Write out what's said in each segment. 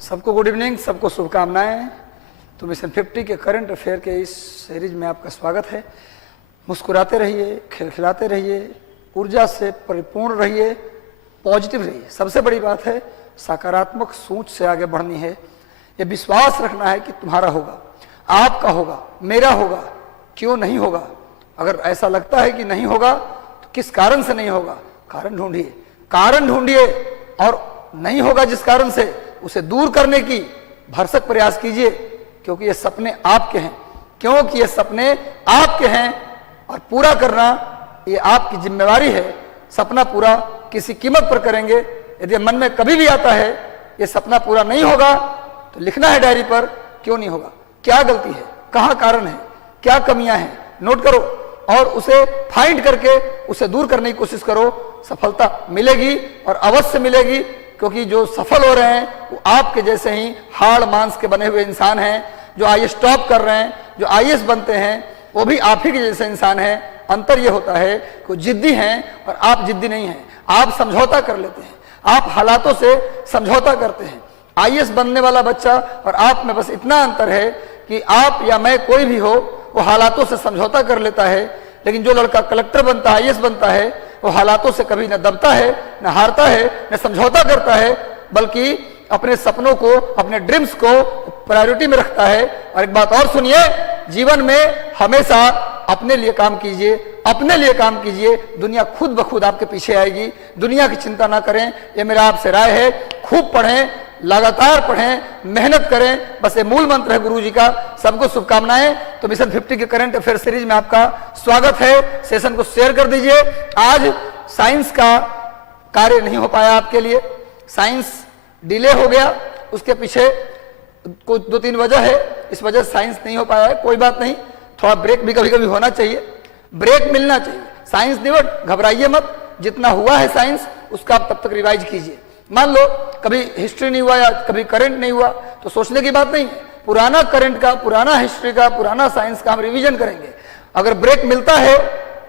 सबको good evening, सबको शुभकामनाएं। तो मिशन 50 के करंट अफेयर के इस सीरीज में आपका स्वागत है। मुस्कुराते रहिए, खिलखिलाते रहिए, ऊर्जा से परिपूर्ण रहिए, पॉजिटिव रहिए। सबसे बड़ी बात है सकारात्मक सोच से आगे बढ़नी है। ये विश्वास रखना है कि तुम्हारा होगा, आपका होगा, मेरा होगा। क्यों नहीं होगा? अगर ऐसा लगता है कि नहीं होगा तो किस कारण से नहीं होगा? कारण ढूंढिए, कारण ढूंढिए और नहीं होगा जिस कारण से उसे दूर करने की भरसक प्रयास कीजिए, क्योंकि ये सपने आपके हैं। क्योंकि ये सपने आपके हैं और पूरा करना ये आपकी जिम्मेवारी है। सपना पूरा किसी कीमत पर करेंगे। यदि मन में कभी भी आता है ये सपना पूरा नहीं होगा तो लिखना है डायरी पर, क्यों नहीं होगा, क्या गलती है, कहाँ कारण है, क्या कमियां हैं, नोट करो और उसे फाइंड करके उसे दूर करने की कोशिश करो। सफलता मिलेगी और अवश्य मिलेगी, क्योंकि जो सफल हो रहे हैं वो आपके जैसे ही हाड़ मांस के बने हुए इंसान हैं। जो आईएएस टॉप कर रहे हैं, जो आईएएस बनते हैं, वो भी आप ही के जैसे इंसान हैं। अंतर ये होता है कि जिद्दी हैं और आप जिद्दी नहीं हैं। आप समझौता कर लेते हैं, आप हालातों से समझौता करते हैं। आईएएस बनने वाला बच्चा और आप में बस इतना अंतर है कि आप या मैं कोई भी हो वो हालातों से समझौता कर लेता है, लेकिन जो लड़का कलेक्टर बनता है, आईएएस बनता है, वो हालातों से कभी न दबता है, न हारता है, न समझौता करता है, बल्कि अपने सपनों को, अपने ड्रीम्स को प्रायोरिटी में रखता है। और एक बात और सुनिए, जीवन में हमेशा अपने लिए काम कीजिए, अपने लिए काम कीजिए। दुनिया खुद ब खुद आपके पीछे आएगी। दुनिया की चिंता ना करें, ये मेरा आपसे राय है। खूब पढ़ें, लगातार पढ़ें, मेहनत करें, बस ये मूल मंत्र है गुरु जी का। सबको शुभकामनाएं। तो मिशन 50 के करंट अफेयर सीरीज में आपका स्वागत है। सेशन को शेयर कर दीजिए। आज साइंस का कार्य नहीं हो पाया आपके लिए, साइंस डिले हो गया। उसके पीछे कुछ 2-3 वजह है, इस वजह से साइंस नहीं हो पाया है। कोई बात नहीं, थोड़ा ब्रेक भी कभी कभी होना चाहिए, ब्रेक मिलना चाहिए। साइंस नहीं, घबराइए मत। जितना हुआ है साइंस उसका आप तब तक रिवाइज कीजिए। मान लो कभी हिस्ट्री नहीं हुआ या कभी करंट नहीं हुआ तो सोचने की बात नहीं है। पुराना करंट का, पुराना हिस्ट्री का, पुराना साइंस का हम रिवीजन करेंगे। अगर ब्रेक मिलता है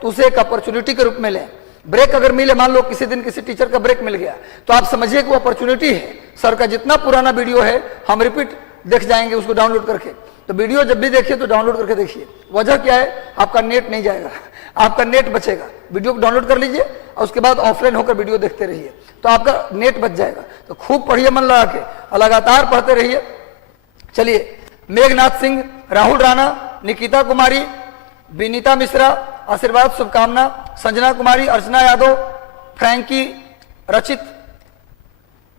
तो उसे एक अपॉर्चुनिटी के रूप में लें। ब्रेक अगर मिले, मान लो किसी दिन किसी टीचर का ब्रेक मिल गया, तो आप समझिए कि वो अपॉर्चुनिटी है। सर का जितना पुराना वीडियो है हम रिपीट देख जाएंगे उसको डाउनलोड करके। तो वीडियो जब भी देखिए तो डाउनलोड करके देखिए। वजह क्या है? आपका नेट नहीं जाएगा, आपका नेट बचेगा। वीडियो को डाउनलोड कर लीजिए और उसके बाद ऑफलाइन होकर वीडियो देखते रहिए, तो आपका नेट बच जाएगा। तो खूब पढ़िए मन लगा के और लगातार पढ़ते रहिए। चलिए, मेघनाथ सिंह, राहुल राणा, निकिता कुमारी, विनीता मिश्रा, आशीर्वाद शुभकामना, Sanjana Kumari, Archana Yadav, Frankie, Rachit,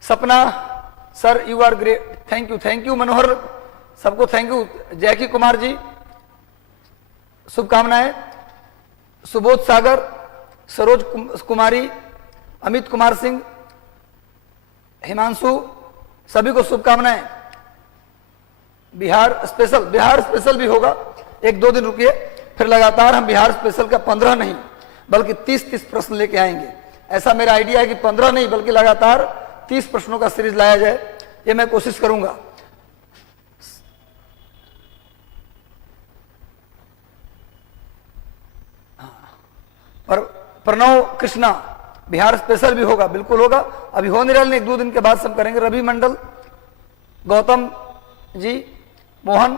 Sapna, sir you are great, thank you Manohar, सबको thank you. Jackie Kumar ji शुभकामनाएं, सुबोध सागर, सरोज कुमारी, अमित कुमार सिंह, हिमांशु, सभी को शुभकामनाएं। बिहार स्पेशल भी होगा। 1-2 दिन रुकिए, फिर लगातार हम बिहार स्पेशल का 15 नहीं बल्कि 30 प्रश्न लेके आएंगे। ऐसा मेरा आइडिया है कि 15 नहीं बल्कि लगातार 30 प्रश्नों का सीरीज लाया जाए, ये मैं कोशिश करूंगा। प्रणव कृष्णा, बिहार स्पेशल भी होगा, बिल्कुल होगा। अभी हो नहीं रहा, 1-2 दिन के बाद सब करेंगे। रवि मंडल, गौतम जी, मोहन,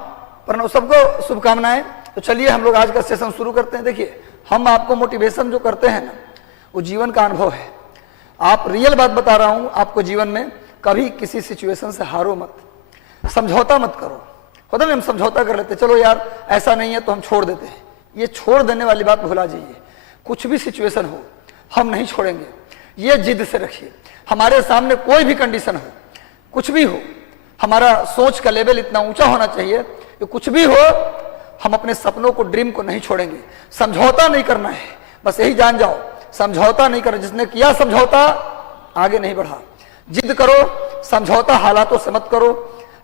प्रणव, सबको शुभकामनाएं। तो चलिए हम लोग आज का सेशन शुरू करते हैं। देखिए, हम आपको मोटिवेशन जो करते हैं ना, वो जीवन का अनुभव है। आप रियल बात बता रहा हूं आपको। जीवन में कभी किसी सिचुएशन से हारो मत, समझौता मत करो। होता ना, हम समझौता कर लेते, चलो यार ऐसा नहीं है तो हम छोड़ देते हैं। ये छोड़ देने वाली बात भुला जाइए। कुछ भी सिचुएशन हो हम नहीं छोड़ेंगे, ये जिद से रखिए। हमारे सामने कोई भी कंडीशन हो, कुछ भी हो, हमारा सोच का लेवल इतना ऊंचा होना चाहिए कि कुछ भी हो हम अपने सपनों को, ड्रीम को नहीं छोड़ेंगे। समझौता नहीं करना है, बस यही जान जाओ, समझौता नहीं करना। जिसने किया समझौता आगे नहीं बढ़ा। जिद करो, समझौता हालातों से मत करो।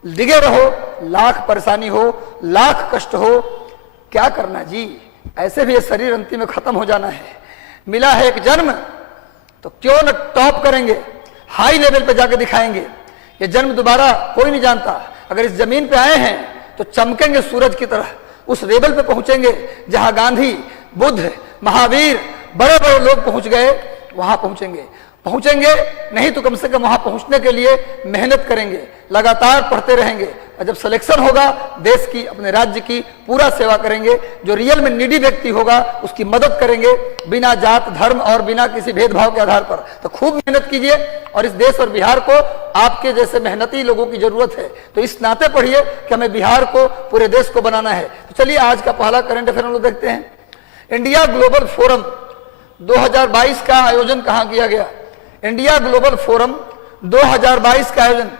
डिगे रहो, लाख परेशानी हो, लाख कष्ट हो, क्या करना जी, ऐसे भी ये शरीर अंतिम में खत्म हो जाना है। मिला है एक जन्म तो क्यों न टॉप करेंगे, हाई लेवल पे जाके दिखाएंगे। ये जन्म दोबारा कोई नहीं जानता। अगर इस जमीन पे आए हैं तो चमकेंगे सूरज की तरह, उस लेवल पे पहुंचेंगे जहां गांधी, बुद्ध, महावीर, बड़े बड़े लोग पहुंच गए, वहां पहुंचेंगे। पहुंचेंगे, नहीं तो कम से कम वहां पहुंचने के लिए मेहनत करेंगे, लगातार पढ़ते रहेंगे, और जब सिलेक्शन होगा देश की, अपने राज्य की पूरा सेवा करेंगे। जो रियल में नीडी व्यक्ति होगा उसकी मदद करेंगे, बिना जात धर्म और बिना किसी भेदभाव के आधार पर। तो खूब मेहनत कीजिए, और इस देश और बिहार को आपके जैसे मेहनती लोगों की जरूरत है। तो इस नाते पढ़िए कि हमें बिहार को, पूरे देश को बनाना है। तो चलिए आज का पहला करंट अफेयर हम लोग देखते हैं। इंडिया ग्लोबल फोरम 2022 का आयोजन कहां किया गया? इंडिया ग्लोबल फोरम 2022 का आयोजन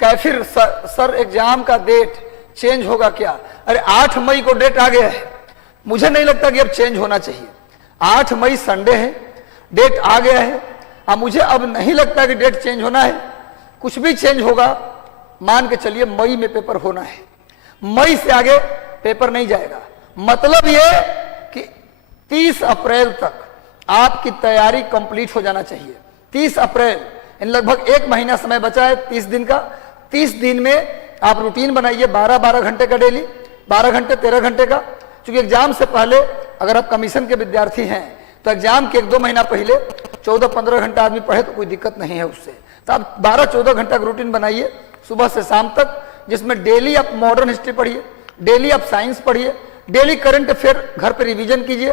कैफिर सर एग्जाम का डेट चेंज होगा क्या? अरे 8 मई को डेट आ गया है, मुझे नहीं लगता कि अब चेंज होना चाहिए। 8 मई संडे है, डेट आ गया है, अब मुझे अब नहीं लगता कि डेट चेंज होना है। कुछ भी चेंज होगा मान के चलिए मई में पेपर होना है, मई से आगे पेपर नहीं जाएगा। मतलब ये कि 30 अप्रैल तक आपकी तैयारी कंप्लीट हो जाना चाहिए। 30 अप्रैल, इन लगभग 1 महीना समय बचा है 30 दिन का। 30 दिन में आप रूटीन बनाइए 12-12 घंटे का डेली, 12 घंटे 13 घंटे का। क्योंकि एग्जाम से पहले अगर आप कमीशन के विद्यार्थी हैं तो एग्जाम के 1-2 महीना पहले 14-15 घंटा आदमी पढ़े तो कोई दिक्कत नहीं है उससे। तो आप 12-14 घंटा का रूटीन बनाइए सुबह से शाम तक, जिसमें डेली आप मॉडर्न हिस्ट्री पढ़िए, डेली आप साइंस पढ़िए, डेली करंट अफेयर घर पर रिवीजन कीजिए,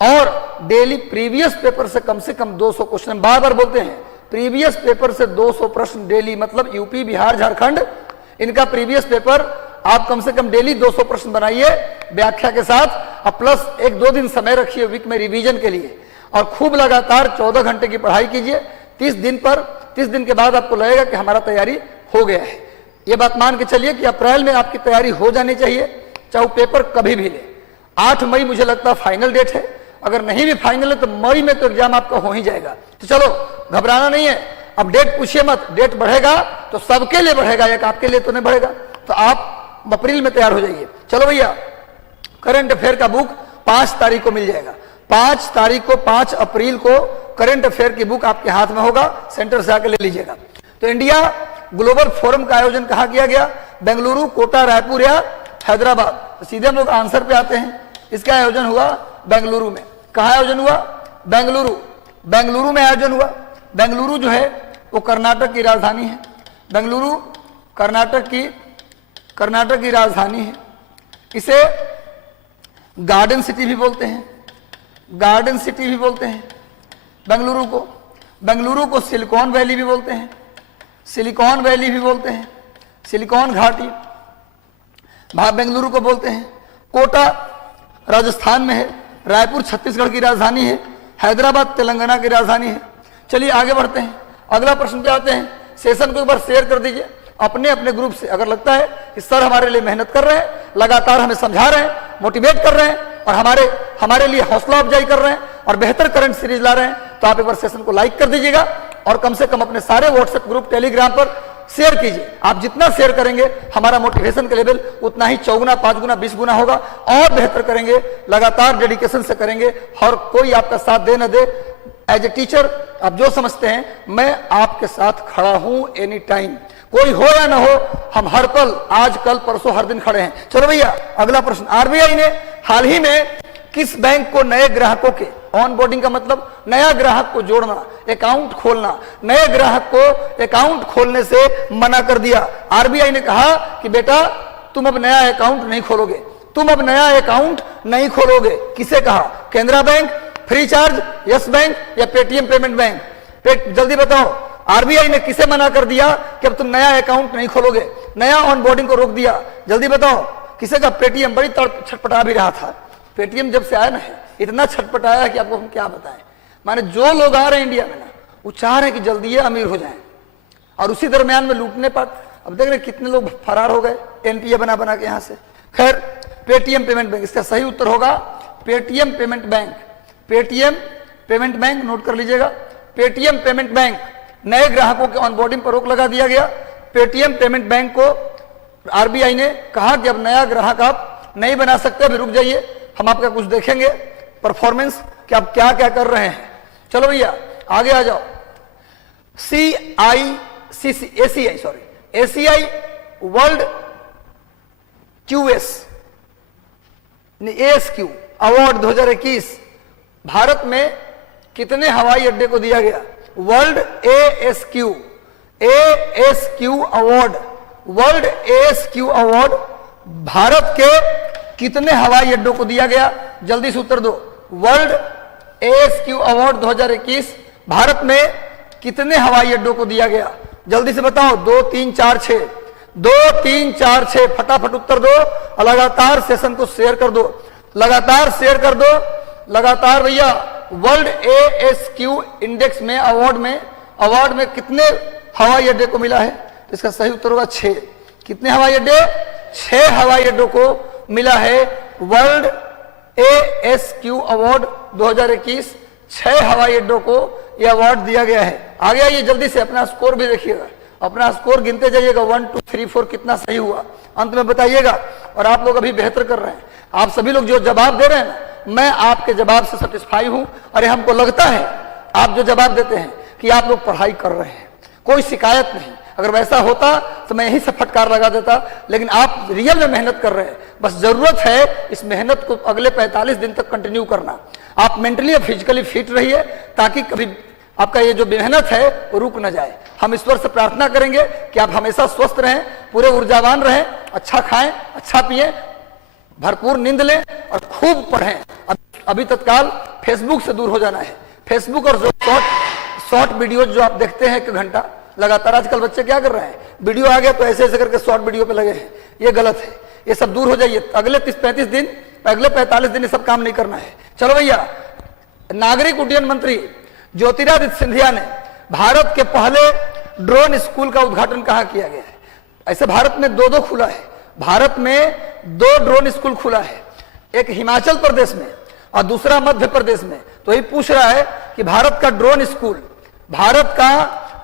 और डेली प्रीवियस पेपर से कम 200 क्वेश्चन, बार बार बोलते हैं प्रीवियस पेपर से 200 प्रश्न डेली, मतलब यूपी बिहार झारखंड इनका प्रीवियस पेपर आप कम से कम डेली 200 प्रश्न बनाइए व्याख्या के साथ, और प्लस 1-2 दिन समय रखिए वीक में रिवीजन के लिए, और खूब लगातार 14 घंटे की पढ़ाई कीजिए 30 दिन पर। 30 दिन के बाद आपको लगेगा कि हमारा तैयारी हो गया है। ये बात मान के चलिए कि अप्रैल में आपकी तैयारी हो जानी चाहिए, चाहे पेपर कभी भी ले। 8 मई मुझे लगता है फाइनल डेट है, अगर नहीं भी फाइनल है तो मई में तो एग्जाम आपका हो ही जाएगा। तो चलो घबराना नहीं है, अब डेट पूछिए मत, डेट बढ़ेगा तो सबके लिए बढ़ेगा, एक आपके लिए तो नहीं बढ़ेगा। तो आप अप्रैल में तैयार हो जाइए। चलो भैया, करंट अफेयर का बुक 5 तारीख को मिल जाएगा। 5 तारीख को, 5 अप्रैल को करंट अफेयर की बुक आपके हाथ में होगा, सेंटर से आकर ले लीजिएगा। तो इंडिया ग्लोबल फोरम का आयोजन कहाँ किया गया? बेंगलुरु, कोटा, रायपुर या हैदराबाद? तो सीधे हम लोग आंसर पे आते हैं। इसका आयोजन हुआ बेंगलुरु में। कहाँ आयोजन हुआ? बेंगलुरु। बेंगलुरु में आयोजन हुआ। बेंगलुरु जो है वो कर्नाटक की राजधानी है। बेंगलुरु कर्नाटक की राजधानी है। इसे गार्डन सिटी भी बोलते हैं, गार्डन सिटी भी बोलते हैं बेंगलुरु को। बेंगलुरु को सिलिकॉन वैली भी बोलते हैं, सिलिकॉन वैली भी बोलते हैं, सिलिकॉन घाटी बेंगलुरु को बोलते हैं। कोटा राजस्थान में है, रायपुर छत्तीसगढ़ की राजधानी है, हैदराबाद तेलंगाना की राजधानी है। चलिए आगे बढ़ते हैं, अगला प्रश्न पे आते हैं। सेशन को एक बार शेयर कर दीजिए अपने अपने ग्रुप से। अगर लगता है कि सर हमारे लिए मेहनत कर रहे हैं, लगातार हमें समझा रहे हैं, मोटिवेट कर रहे हैं, और हमारे लिए हौसला अफजाई कर रहे हैं और बेहतर करंट सीरीज ला रहे हैं, तो आप एक बार सेशन को लाइक कर दीजिएगा, और कम से कम अपने सारे व्हाट्सएप ग्रुप, टेलीग्राम पर शेयर कीजिए। आप जितना शेयर करेंगे हमारा मोटिवेशन का लेवल उतना ही 4 गुना, 5 गुना, 20 गुना होगा, और बेहतर करेंगे, लगातार डेडिकेशन से करेंगे। और कोई आपका साथ दे न दे, एज ए टीचर आप जो समझते हैं, मैं आपके साथ खड़ा हूं एनी टाइम। कोई हो या ना हो, हम हर पल, आज कल परसों हर दिन खड़े हैं। चलो भैया अगला प्रश्न। आरबीआई ने हाल ही में किस बैंक को नए ग्राहकों के ऑन बोर्डिंग का मतलब नया ग्राहक को जोड़ना, अकाउंट खोलना, नए ग्राहक को अकाउंट खोलने से मना कर दिया? आरबीआई ने कहा कि बेटा तुम अब नया अकाउंट नहीं खोलोगे, तुम अब नया अकाउंट नहीं खोलोगे। किसे कहा? Canara bank, free charge, yes bank या पेटीएम पेमेंट बैंक? जल्दी बताओ, आरबीआई ने किसे मना कर दिया कि अब तुम नया अकाउंट नहीं खोलोगे, नया ऑन बोर्डिंग को रोक दिया? जल्दी बताओ किसे का? पेटीएम। बड़ी छटपटा भी रहा था पेटीएम जब से आया ना, इतना छटपटाया कि आपको हम क्या बताएं। माने जो लोग आ रहे हैं इंडिया में ना, वो चाह रहे हैं कि जल्दी ये अमीर हो जाएं, और उसी दरमियान में लूटने पर अब देख रहे कितने लोग फरार हो गए एनपीए बना बना के यहां से। खैर, पेटीएम पेमेंट बैंक, इसका सही उत्तर होगा Paytm payment bank. Paytm payment bank, note कर लीजिएगा, पेटीएम पेमेंट बैंक। नए ग्राहकों के ऑनबोर्डिंग पर रोक लगा दिया गया। पेटीएम पेमेंट बैंक को आरबीआई ने कहा कि अब नया ग्राहक आप नहीं बना सकते, अभी रुक जाइए, हम आपका कुछ देखेंगे परफॉर्मेंस कि आप क्या क्या कर रहे हैं। चलो भैया आगे आ जाओ। ACI world ASQ award 2021 Bharat में कितने हवाई अड्डे को दिया गया? World ASQ award, world ASQ award Bharat के कितने हवाई अड्डों को दिया गया? जल्दी से उत्तर दो। वर्ल्ड ASQ अवार्ड 2021 भारत में कितने हवाई अड्डों को दिया गया? जल्दी से बताओ। 2 3 4 6, 2 3 4 6, फटाफट उत्तर दो। लगातार सेशन को शेयर कर दो, लगातार शेयर कर दो, लगातार भैया। वर्ल्ड ASQ इंडेक्स में अवार्ड में कितने हवाई अड्डे को मिला है? इसका सही उत्तर होगा 6। कितने हवाई अड्डे? 6 हवाई अड्डों को मिला है वर्ल्ड ASQ अवार्ड 2021। 6 हवाई अड्डों को यह अवार्ड दिया गया है। आगे आइए जल्दी से, अपना स्कोर भी देखिएगा, अपना स्कोर गिनते जाइएगा। 1 2 3 4 कितना सही हुआ अंत में बताइएगा। और आप लोग अभी बेहतर कर रहे हैं। आप सभी लोग जो जवाब दे रहे हैं ना, मैं आपके जवाब से सेटिस्फाई हूं। अरे हमको लगता है आप जो जवाब देते हैं कि आप लोग पढ़ाई कर रहे हैं, कोई शिकायत नहीं। अगर वैसा होता तो मैं यहीं से फटकार लगा देता, लेकिन आप रियल में मेहनत कर रहे हैं। बस जरूरत है इस मेहनत को अगले 45 दिन तक कंटिन्यू करना। आप मेंटली और फिजिकली फिट रहिए ताकि कभी आपका ये जो मेहनत है वो रुक ना जाए। हम ईश्वर से प्रार्थना करेंगे कि आप हमेशा स्वस्थ रहें, पूरे ऊर्जावान रहें, अच्छा खाएं, अच्छा पिएं, भरपूर नींद लें और खूब पढ़ें। अभी तत्काल फेसबुक से दूर हो जाना है। फेसबुक और जो शॉर्ट वीडियो जो आप देखते हैं 1 घंटा लगातार, आजकल बच्चे क्या कर रहे हैं, वीडियो आ गया तो ऐसे ऐसे करके शॉर्ट वीडियो पे लगे हैं। ये गलत है, ये सब दूर हो जाइए। अगले 30-35 दिन, अगले 45 दिन ये सब काम नहीं करना है। चलो भैया, नागरिक उड्डयन मंत्री ज्योतिरादित्य सिंधिया ने भारत के पहले ड्रोन स्कूल का उद्घाटन कहाँ किया गया है? ऐसे भारत में 2 खुला है। भारत में 2 ड्रोन स्कूल खुला है, एक हिमाचल प्रदेश में और दूसरा मध्य प्रदेश में। तो ये पूछ रहा है कि भारत का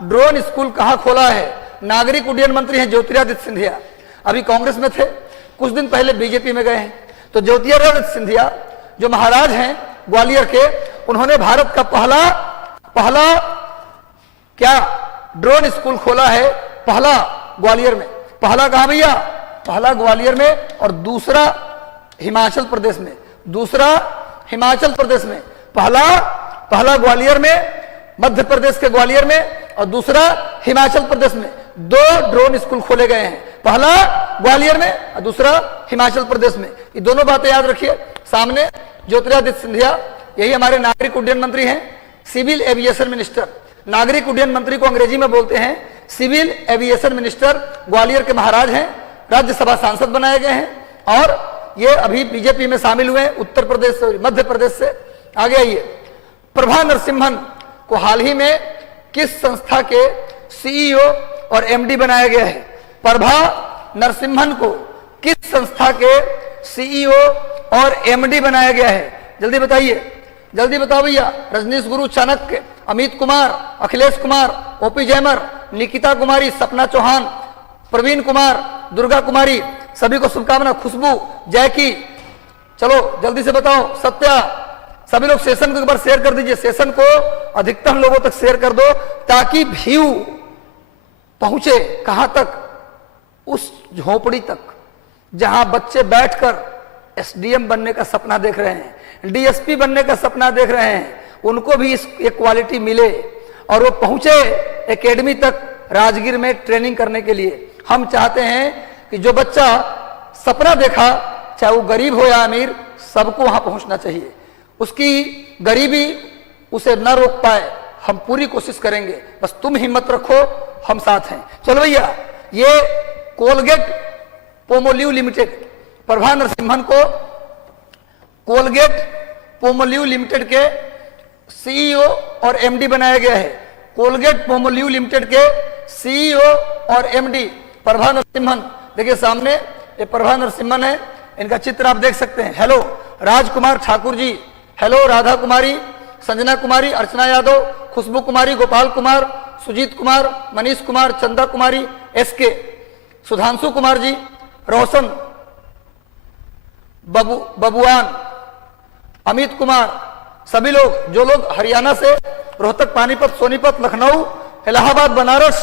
ड्रोन स्कूल कहां खोला है? नागरिक उड्डयन मंत्री हैं ज्योतिरादित्य सिंधिया। अभी कांग्रेस में थे, कुछ दिन पहले बीजेपी में गए हैं। तो ज्योतिरादित्य सिंधिया जो महाराज हैं ग्वालियर के, उन्होंने भारत का पहला क्या ड्रोन स्कूल खोला है? पहला ग्वालियर में। पहला कहां भैया? पहला ग्वालियर में और दूसरा हिमाचल प्रदेश में। पहला ग्वालियर में, मध्य प्रदेश के ग्वालियर में, और दूसरा हिमाचल प्रदेश में। 2 ड्रोन स्कूल खोले गए हैं, पहला ग्वालियर में और दूसरा हिमाचल प्रदेश में। ये दोनों बातें याद रखिए। सामने ज्योतिरादित्य सिंधिया, यही हमारे नागरिक उड्डयन मंत्री हैं, सिविल एविएशन मिनिस्टर। नागरिक उड्डयन मंत्री को अंग्रेजी में बोलते हैं सिविल एविएशन मिनिस्टर। ग्वालियर के महाराज हैं, राज्यसभा सांसद बनाए गए हैं और ये अभी बीजेपी में शामिल हुए हैं, उत्तर प्रदेश से, मध्य प्रदेश से। आगे आइए, प्रभा नरसिम्हन को हाल ही में किस संस्था के सीईओ और एमडी बनाया गया है? प्रभा नरसिम्हन को किस संस्था के सीईओ और एमडी बनाया गया है? जल्दी बताइए, जल्दी बताओ भैया। रजनीश गुरु, चाणक्य, अमित कुमार, अखिलेश कुमार, ओपी जैमर, निकिता कुमारी, सपना चौहान, प्रवीण कुमार, दुर्गा कुमारी, सभी को शुभकामना। खुशबू, जैकी, चलो जल्दी से बताओ। सत्या, सभी लोग सेशन को एक बार शेयर कर दीजिए। सेशन को अधिकतम लोगों तक शेयर कर दो ताकि व्यू पहुंचे कहां तक? उस झोपड़ी तक जहां बच्चे बैठकर एसडीएम बनने का सपना देख रहे हैं, डीएसपी बनने का सपना देख रहे हैं, उनको भी इस क्वालिटी मिले और वो पहुंचे एकेडमी तक राजगीर में ट्रेनिंग करने के लिए। हम चाहते हैं कि जो बच्चा सपना देखा, चाहे वो गरीब हो या अमीर, सबको वहां पहुंचना चाहिए। उसकी गरीबी उसे न रोक पाए, हम पूरी कोशिश करेंगे। बस तुम हिम्मत रखो, हम साथ हैं। चलो भैया, ये कोलगेट पोमोलिव लिमिटेड, प्रभा नरसिम्हन को कोलगेट पोमोलिव लिमिटेड के सीईओ और एमडी बनाया गया है। कोलगेट पोमोलिव लिमिटेड के सीईओ और एमडी प्रभा नरसिम्हन। देखिए सामने ये प्रभा नरसिम्हन है, इनका चित्र आप देख सकते हैं। हेलो राजकुमार ठाकुर जी, हेलो राधा कुमारी, संजना कुमारी, अर्चना यादव, खुशबू कुमारी, गोपाल कुमार, सुजीत कुमार, मनीष कुमार, चंदा कुमारी, एसके, सुधांशु कुमार जी, रोशन, बबुआन, अमित कुमार, सभी लोग, जो लोग हरियाणा से रोहतक, पानीपत, सोनीपत, लखनऊ, इलाहाबाद, बनारस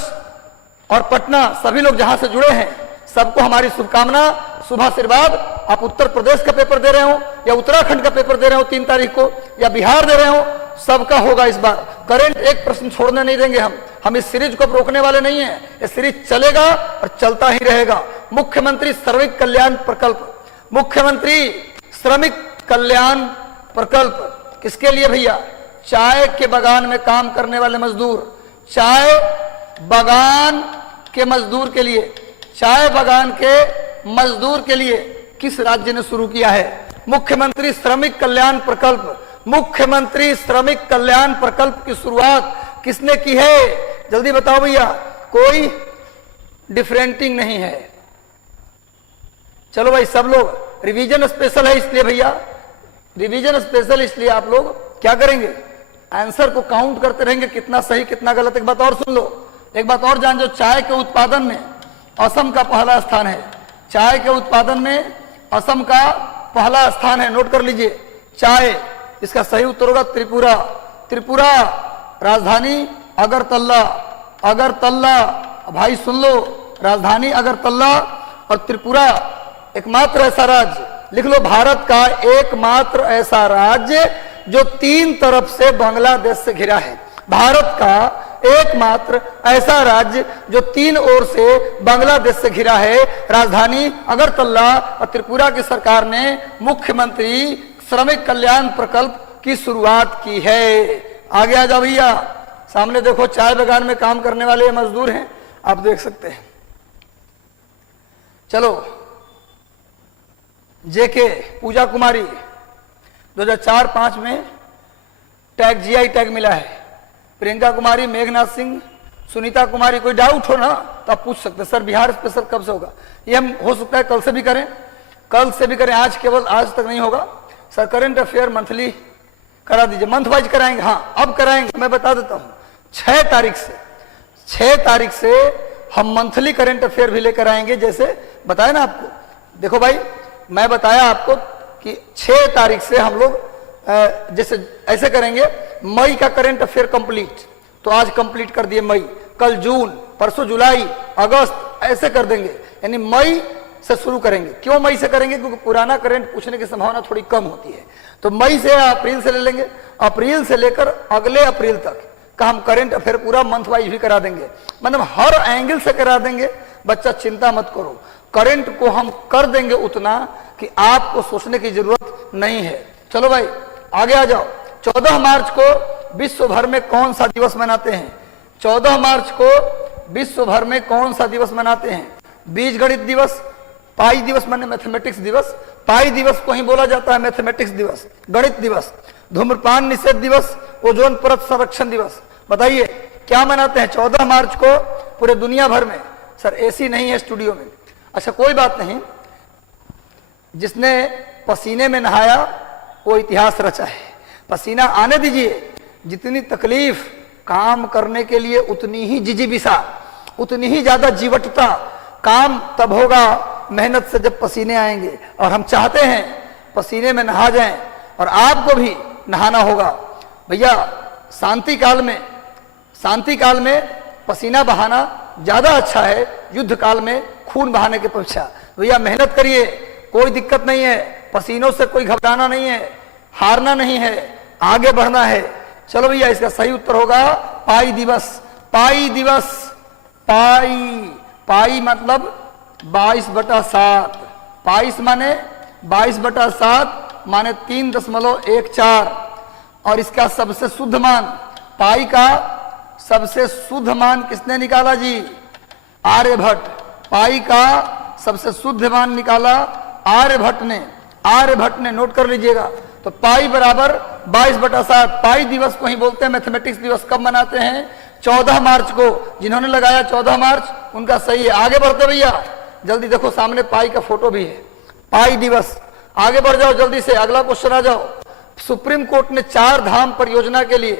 और पटना, सभी लोग जहां से जुड़े हैं, सबको हमारी शुभकामना, शुभ आशीर्वाद। आप उत्तर प्रदेश का पेपर दे रहे हो या उत्तराखंड का पेपर दे रहे हो 3 तारीख को, या बिहार दे रहे हो, सबका होगा इस बार। करंट एक प्रश्न छोड़ने नहीं देंगे हम इस सीरीज को रोकने वाले नहीं है। ये सीरीज चलेगा और चलता ही रहेगा। मुख्यमंत्री श्रमिक कल्याण प्रकल्प, मुख्यमंत्री श्रमिक कल्याण प्रकल्प किसके लिए भैया? चाय के बागान में काम करने वाले मजदूर, चाय बागान के मजदूर के लिए, चाय बागान के मजदूर के लिए किस राज्य ने शुरू किया है? मुख्यमंत्री श्रमिक कल्याण प्रकल्प। मुख्यमंत्री श्रमिक कल्याण प्रकल्प की शुरुआत किसने की है? जल्दी बताओ भैया, कोई डिफरेंटिंग नहीं है। चलो भाई, सब लोग रिवीजन स्पेशल है इसलिए भैया, रिवीजन स्पेशल इसलिए आप लोग क्या करेंगे? आंसर को काउंट करते रहेंगे, कितना सही कितना गलत। एक बात और सुन लो, एक बात और जान, जो चाय के उत्पादन में असम का पहला स्थान है। चाय के उत्पादन में असम का पहला स्थान है, नोट कर लीजिए। चाय, इसका सही उत्तर होगा त्रिपुरा। त्रिपुरा, राजधानी अगरतला। अगरतला, भाई सुन लो, राजधानी अगरतला और त्रिपुरा एकमात्र ऐसा राज्य, लिख लो, भारत का एकमात्र ऐसा राज्य जो 3 तरफ से बांग्लादेश से घिरा है। भारत का एकमात्र ऐसा राज्य जो 3 ओर से बांग्लादेश से घिरा है। राजधानी अगरतला और त्रिपुरा की सरकार ने मुख्यमंत्री श्रमिक कल्याण प्रकल्प की शुरुआत की है। आगे आ जाओ भैया, सामने देखो, चाय बागान में काम करने वाले मजदूर हैं, आप देख सकते हैं। चलो, जेके पूजा कुमारी 2004-5 में टैग जीआई टैग मिला है। प्रियंका कुमारी, मेघनाथ सिंह, सुनीता कुमारी, कोई डाउट हो ना तो आप पूछ सकते हैं, सर बिहार स्पेशल कब से होगा? ये हम हो सकता है कल से भी करें, कल से भी करें, आज केवल आज तक नहीं होगा। सर करंट अफेयर मंथली करा दीजिए, मंथ वाइज कराएंगे। हाँ, अब कराएंगे, मैं बता देता हूं, 6 तारीख से हम मंथली करंट अफेयर भी लेकर आएंगे, जैसे बताया ना आपको। देखो भाई, मैं बताया आपको कि 6 तारीख से हम लोग जैसे ऐसे करेंगे, मई का करंट अफेयर कंप्लीट, तो आज कंप्लीट कर दिए मई, कल जून, परसों जुलाई, अगस्त, ऐसे कर देंगे। यानी मई से शुरू करेंगे। क्यों मई से करेंगे? क्योंकि पुराना करंट पूछने की संभावना थोड़ी कम होती है। तो मई से अप्रैल से ले लेंगे, अप्रैल से लेकर अगले अप्रैल तक का हम करंट अफेयर पूरा मंथ वाइज भी करा देंगे, मतलब हर एंगल से करा देंगे। बच्चा चिंता मत करो, करंट को हम कर देंगे उतना कि आपको सोचने की जरूरत नहीं है। चलो भाई आगे आ जाओ। 14 मार्च को विश्व भर में कौन सा दिवस मनाते हैं? 14 मार्च को विश्व भर में कौन सा दिवस मनाते हैं? बीज गणित दिवस, पाई दिवस माने मैथमेटिक्स दिवस, पाई दिवस को ही बोला जाता है मैथमेटिक्स दिवस, गणित दिवस, धूम्रपान निषेध दिवस, ओजोन परत संरक्षण दिवस। बताइए क्या मनाते हैं 14 मार्च को पूरे दुनिया भर में? सर एसी नहीं है स्टूडियो में। अच्छा कोई बात नहीं, जिसने पसीने में नहाया वो इतिहास रचा है। पसीना आने दीजिए, जितनी तकलीफ काम करने के लिए उतनी ही जिजीबिसा, उतनी ही ज्यादा जीवटता। काम तब होगा मेहनत से जब पसीने आएंगे, और हम चाहते हैं पसीने में नहा जाएं, और आपको भी नहाना होगा। भैया शांति काल में पसीना बहाना ज्यादा अच्छा है युद्ध काल में खून बहाने की अपेक्षा। भैया मेहनत करिए, कोई दिक्कत नहीं है, पसीनों से कोई घबराना नहीं है, हारना नहीं है, आगे बढ़ना है। चलो भैया इसका सही उत्तर होगा पाई दिवस। पाई दिवस, पाई मतलब 22/7। 22 माने 22/7 माने 3.14, और इसका सबसे शुद्ध मान, पाई का सबसे शुद्ध मान किसने निकाला जी? आर्यभट्ट। पाई का सबसे शुद्ध मान निकाला आर्यभट्ट ने। नोट कर लीजिएगा। तो पाई बराबर 22/7। पाई दिवस को ही बोलते हैं मैथमेटिक्स दिवस। कब मनाते हैं? 14 मार्च को। जिन्होंने लगाया 14 मार्च उनका सही है। आगे बढ़ते भैया, जल्दी देखो सामने पाई का फोटो भी है। पाई दिवस, आगे बढ़ जाओ जल्दी से, अगला क्वेश्चन आ जाओ। सुप्रीम कोर्ट ने 4 धाम परियोजना के लिए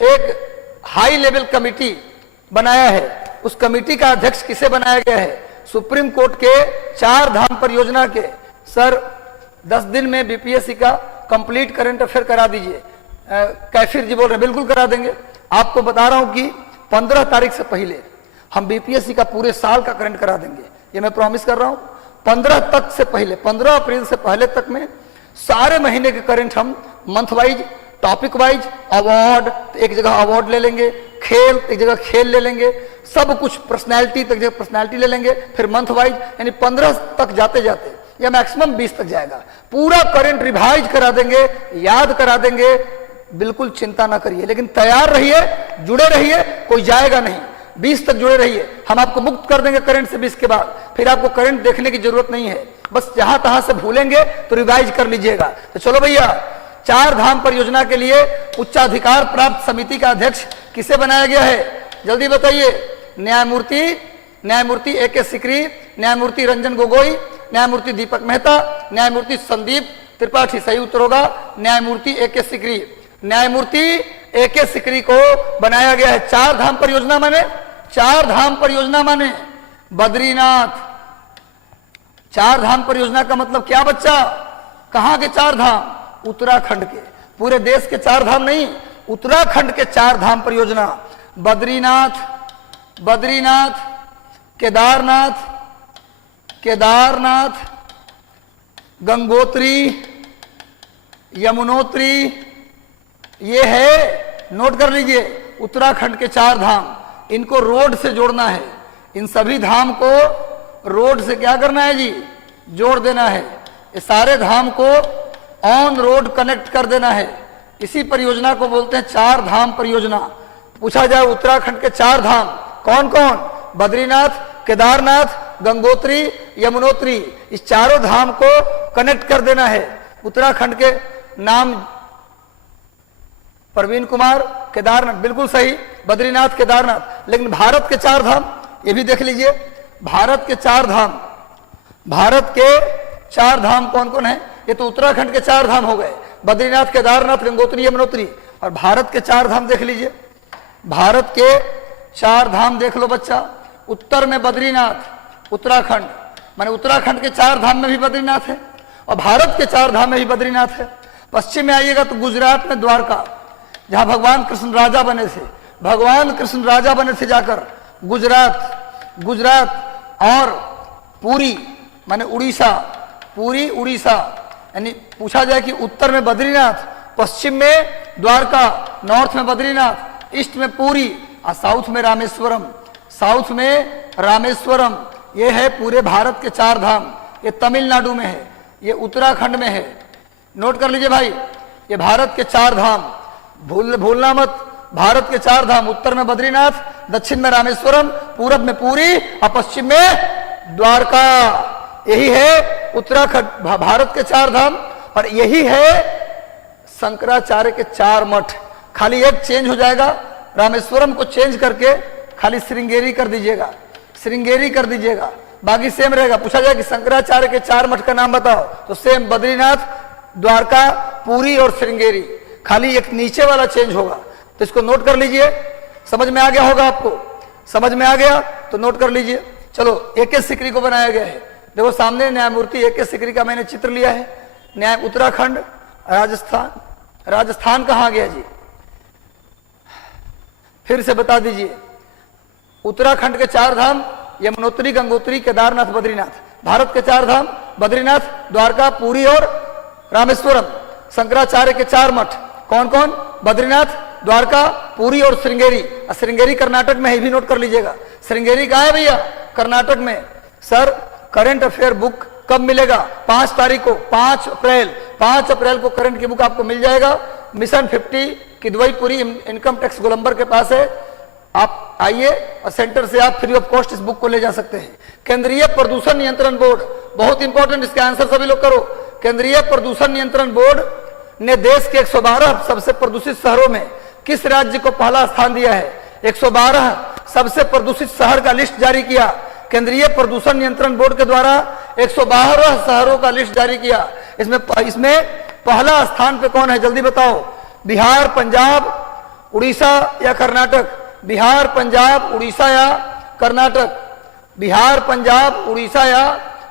एक हाई लेवल कमेटी बनाया है। उस कमेटी का अध्यक्ष किसे बनाया गया है? सुप्रीम कोर्ट के 4 धाम परियोजना के। सर 10 दिन में बीपीएससी का कंप्लीट करंट अफेयर करा दीजिए। कैफिर जी बोल रहे, बिल्कुल करा देंगे। आपको बता रहा हूं कि 15 तारीख से पहले हम बीपीएससी का पूरे साल का करंट करा देंगे, ये मैं प्रॉमिस कर रहा हूं। 15 तक से पहले, 15 अप्रैल से पहले तक में सारे महीने के करंट हम month wise topic wise award, एक जगह अवार्ड ले लेंगे, खेल एक जगह खेल ले लेंगे, सब कुछ पर्सनैलिटी तक जगह पर्सनैलिटी ले लेंगे, फिर मंथ वाइज, यानी 15 तक जाते जाते या मैक्सिमम 20 तक जाएगा। पूरा करंट रिवाइज करा देंगे, याद करा देंगे, बिल्कुल चिंता ना करिए, लेकिन तैयार रहिए, जुड़े रहिए, कोई जाएगा नहीं। 20 तक जुड़े रहिए, हम आपको मुक्त कर देंगे करंट से 20 के बाद, फिर आपको करंट देखने की जरूरत नहीं है, बस जहां तहां से भूलेंगे तो रिवाइज कर लीजिएगा। तो चलो भैया, 4 धाम परियोजना के लिए उच्चाधिकार प्राप्त समिति का अध्यक्ष किसे बनाया गया है, जल्दी बताइए। न्यायमूर्ति ए.के. सिकरी, न्यायमूर्ति रंजन गोगोई, न्यायमूर्ति दीपक मेहता, न्यायमूर्ति संदीप त्रिपाठी, सही उत्तर होगा न्यायमूर्ति ए.के. सिकरी। न्यायमूर्ति ए.के. सिकरी को बनाया गया है। 4 धाम परियोजना माने, 4 धाम परियोजना माने बद्रीनाथ। 4 धाम परियोजना का मतलब क्या बच्चा, कहां के 4 धाम, उत्तराखंड के, पूरे देश के 4 धाम नहीं, उत्तराखंड के 4 धाम परियोजना, बद्रीनाथ, केदारनाथ, गंगोत्री, यमुनोत्री, ये है, नोट कर लीजिए, उत्तराखंड के 4 धाम। इनको रोड से जोड़ना है, इन सभी धाम को रोड से क्या करना है जी, जोड़ देना है। ये सारे धाम को ऑन रोड कनेक्ट कर देना है। इसी परियोजना को बोलते हैं 4 धाम परियोजना। पूछा जाए उत्तराखंड के 4 धाम कौन कौन, बद्रीनाथ, केदारनाथ, गंगोत्री, यमुनोत्री, इस चारों धाम को कनेक्ट कर देना है। उत्तराखंड के नाम प्रवीण कुमार, केदारनाथ, बिल्कुल सही, बद्रीनाथ, केदारनाथ। लेकिन भारत के 4 धाम ये भी देख लीजिए, भारत के 4 धाम, भारत के 4 धाम कौन कौन है, ये तो उत्तराखंड के 4 धाम हो गए, बद्रीनाथ, केदारनाथ, गंगोत्री, यमुनोत्री। और भारत के 4 धाम देख लीजिए, भारत के 4 धाम देख लो बच्चा। उत्तर में बद्रीनाथ, उत्तराखंड, माने उत्तराखंड के 4 धाम में भी बद्रीनाथ है और भारत के 4 धाम में भी बद्रीनाथ है। पश्चिम में आइएगा तो गुजरात में द्वारका, जहां भगवान कृष्ण राजा बने थे, भगवान कृष्ण राजा बने थे जाकर, गुजरात और पुरी माने उड़ीसा, पूरी उड़ीसा। यानी पूछा जाए कि उत्तर में बद्रीनाथ, पश्चिम में द्वारका, नॉर्थ में बद्रीनाथ, ईस्ट में पुरी और साउथ में रामेश्वरम, साउथ में रामेश्वरम। ये है पूरे भारत के 4 धाम। ये तमिलनाडु में है, ये उत्तराखंड में है, नोट कर लीजिए भाई। ये भारत के 4 धाम, भूलना मत, भारत के 4 धाम, उत्तर में बद्रीनाथ, दक्षिण में रामेश्वरम, पूरब में पुरी और पश्चिम में द्वारका। यही है उत्तराखंड, भारत के 4 धाम। और यही है शंकराचार्य के 4 मठ। खाली एक चेंज हो जाएगा, रामेश्वरम को चेंज करके खाली श्रृंगेरी कर दीजिएगा, श्रृंगेरी कर दीजिएगा, बाकी सेम रहेगा। पूछा जाए कि शंकराचार्य के 4 मठ का नाम बताओ, तो सेम बद्रीनाथ, द्वारका, पुरी और श्रृंगेरी, खाली एक नीचे वाला चेंज होगा। तो इसको नोट कर लीजिए, समझ में आ गया होगा आपको, समझ में आ गया तो नोट कर लीजिए। चलो, ए.के. सिकरी को बनाया गया है, देखो सामने न्यायमूर्ति ए.के. सिकरी का मैंने चित्र लिया है। न्याय उत्तराखंड, राजस्थान, राजस्थान कहाँ गया जी, फिर से बता दीजिए। उत्तराखंड के 4 धाम, यमुनोत्री, गंगोत्री, केदारनाथ, बद्रीनाथ। भारत के 4 धाम, बद्रीनाथ, द्वारका, पुरी और रामेश्वरम। शंकराचार्य के 4 मठ कौन कौन, बद्रीनाथ, द्वारका, पुरी और श्रृंगेरी। श्रृंगेरी कर्नाटक में है, भी नोट कर लीजिएगा। श्रृंगेरी कहाँ है भैया, कर्नाटक में। सर करंट अफेयर बुक कब मिलेगा, 5 तारीख को, 5 अप्रैल को करंट की बुक आपको मिल जाएगा। मिशन 50 किदवईपुरी इनकम टैक्स गोलंबर के पास है, आप आइए और सेंटर से आप फ्री ऑफ कॉस्ट इस बुक को ले जा सकते हैं। केंद्रीय प्रदूषण नियंत्रण बोर्ड, बहुत इंपॉर्टेंट, इसके आंसर सभी लोग करो। केंद्रीय प्रदूषण नियंत्रण बोर्ड ने देश के 112 सबसे प्रदूषित शहरों में किस राज्य को पहला स्थान दिया है, 112 सबसे प्रदूषित शहर का लिस्ट जारी किया। केंद्रीय प्रदूषण नियंत्रण बोर्ड के द्वारा 112 शहरों का लिस्ट जारी किया। इसमें पहला स्थान पे कौन है, जल्दी बताओ। बिहार, पंजाब, उड़ीसा या कर्नाटक, बिहार, पंजाब, उड़ीसा या कर्नाटक, बिहार, पंजाब, उड़ीसा या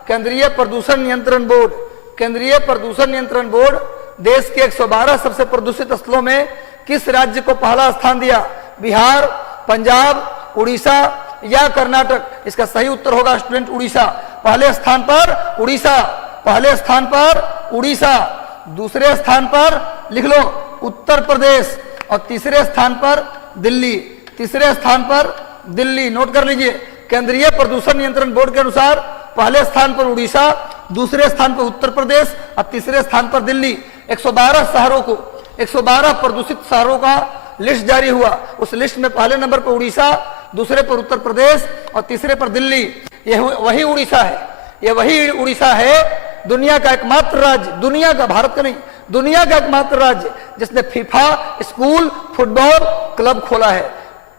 केंद्रीय प्रदूषण नियंत्रण बोर्ड। केंद्रीय प्रदूषण नियंत्रण बोर्ड देश के 112 सबसे प्रदूषित स्थलों में किस राज्य को पहला स्थान दिया, बिहार, पंजाब, उड़ीसा या कर्नाटक। इसका सही उत्तर होगा स्टूडेंट उड़ीसा। पहले स्थान पर उड़ीसा, पहले स्थान पर उड़ीसा, दूसरे स्थान पर लिख लो उत्तर प्रदेश और तीसरे स्थान पर दिल्ली। तीसरे स्थान पर दिल्ली, नोट कर लीजिए। केंद्रीय प्रदूषण नियंत्रण बोर्ड के अनुसार पहले स्थान पर उड़ीसा, दूसरे स्थान पर उत्तर प्रदेश और तीसरे स्थान पर दिल्ली। 112 शहरों को, 112 प्रदूषित शहरों का लिस्ट जारी हुआ। उस लिस्ट में पहले नंबर पर उड़ीसा, दूसरे पर उत्तर प्रदेश और तीसरे पर दिल्ली। यह वही उड़ीसा है, यह वही उड़ीसा है दुनिया का एकमात्र राज्य, दुनिया का, भारत का नहीं, दुनिया का एकमात्र राज्य जिसने फीफा स्कूल फुटबॉल क्लब खोला है।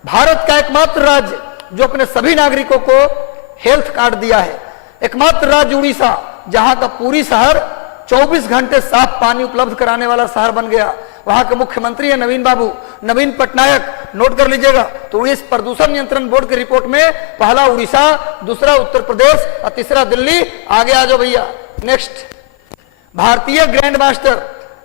भारत का एकमात्र राज्य जो अपने सभी नागरिकों को हेल्थ कार्ड दिया है। एकमात्र राज्य उड़ीसा जहां का पूरी शहर 24 घंटे साफ पानी उपलब्ध कराने वाला शहर बन गया। वहां के मुख्यमंत्री है नवीन बाबू, नवीन पटनायक, नोट कर लीजिएगा। तो इस प्रदूषण नियंत्रण बोर्ड की रिपोर्ट में पहला उड़ीसा, दूसरा उत्तर प्रदेश और तीसरा दिल्ली। आगे आ जाओ भैया। नेक्स्ट, भारतीय ग्रैंड मास्टर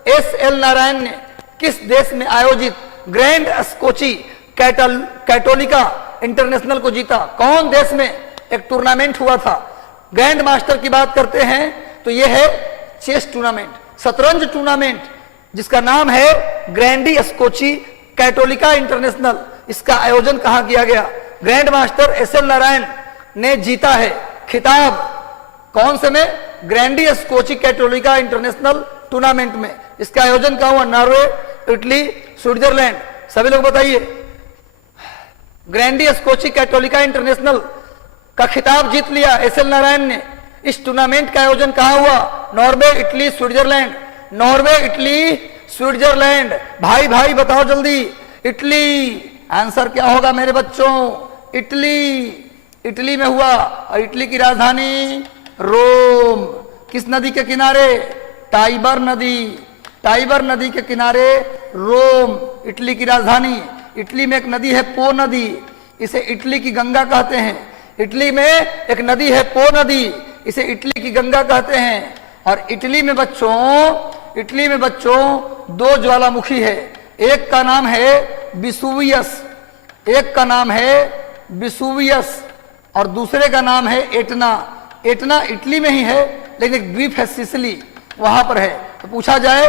एस.एल. नारायण ने किस देश में आयोजित ग्रैंड स्कोची कैटोलिका इंटरनेशनल को जीता? कौन देश में एक टूर्नामेंट हुआ था? ग्रैंड मास्टर की बात करते हैं तो यह है चेस टूर्नामेंट, शतरंज टूर्नामेंट, जिसका नाम है ग्रैंडी स्कोची कैटोलिका इंटरनेशनल। इसका आयोजन कहां किया गया? Grand master SL. नारायण ने जीता है खिताब। कौन से में? ग्रैंडी स्कोची कैटोलिका इंटरनेशनल टूर्नामेंट में। इसका आयोजन कहां हुआ? Norway, Italy, Switzerland. सभी लोग बताइए। ग्रैंडी स्कोची कैटोलिका इंटरनेशनल का खिताब जीत लिया एस.एल. नारायण ने। इस टूर्नामेंट का आयोजन कहां हुआ? Norway, Italy, Switzerland. Norway, Italy, Switzerland. भाई भाई बताओ जल्दी। इटली। आंसर क्या होगा मेरे बच्चों? इटली। इटली में हुआ और इटली की राजधानी रोम। किस नदी के किनारे? टाइबर नदी। टाइबर नदी के किनारे रोम, इटली की राजधानी। इटली में एक नदी है पो नदी, इसे इटली की गंगा कहते हैं। इटली में एक नदी है पो नदी, इसे इटली की गंगा कहते हैं। और इटली में बच्चों दो ज्वालामुखी है। एक का नाम है विसुवियस, एक का नाम है विसुवियस और दूसरे का नाम है एटना। एटना इटली में ही है लेकिन एक द्वीप है सिसिली, वहां पर है। तो पूछा जाए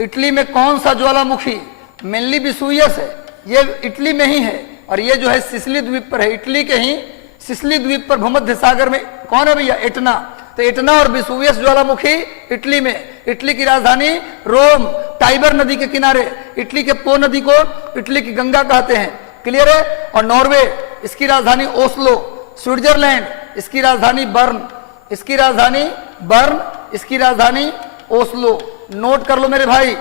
इटली में कौन सा ज्वालामुखी? मेनली विसुवियस है, ये इटली में ही है। और ये जो है सिसिली द्वीप पर है, इटली के ही सिसिली द्वीप पर भूमध्य सागर में। कौन है भैया? एटना। तो एटना और विसुवियस ज्वालामुखी इटली में। इटली की राजधानी रोम, टाइबर नदी के किनारे। इटली के पो नदी को इटली की गंगा कहते हैं। क्लियर है? और नॉर्वे, इसकी राजधानी ओस्लो। स्विट्जरलैंड, इसकी राजधानी बर्न। इसकी राजधानी बर्न, इसकी राजधानी ओस्लो। नोट कर लो मेरे भाई,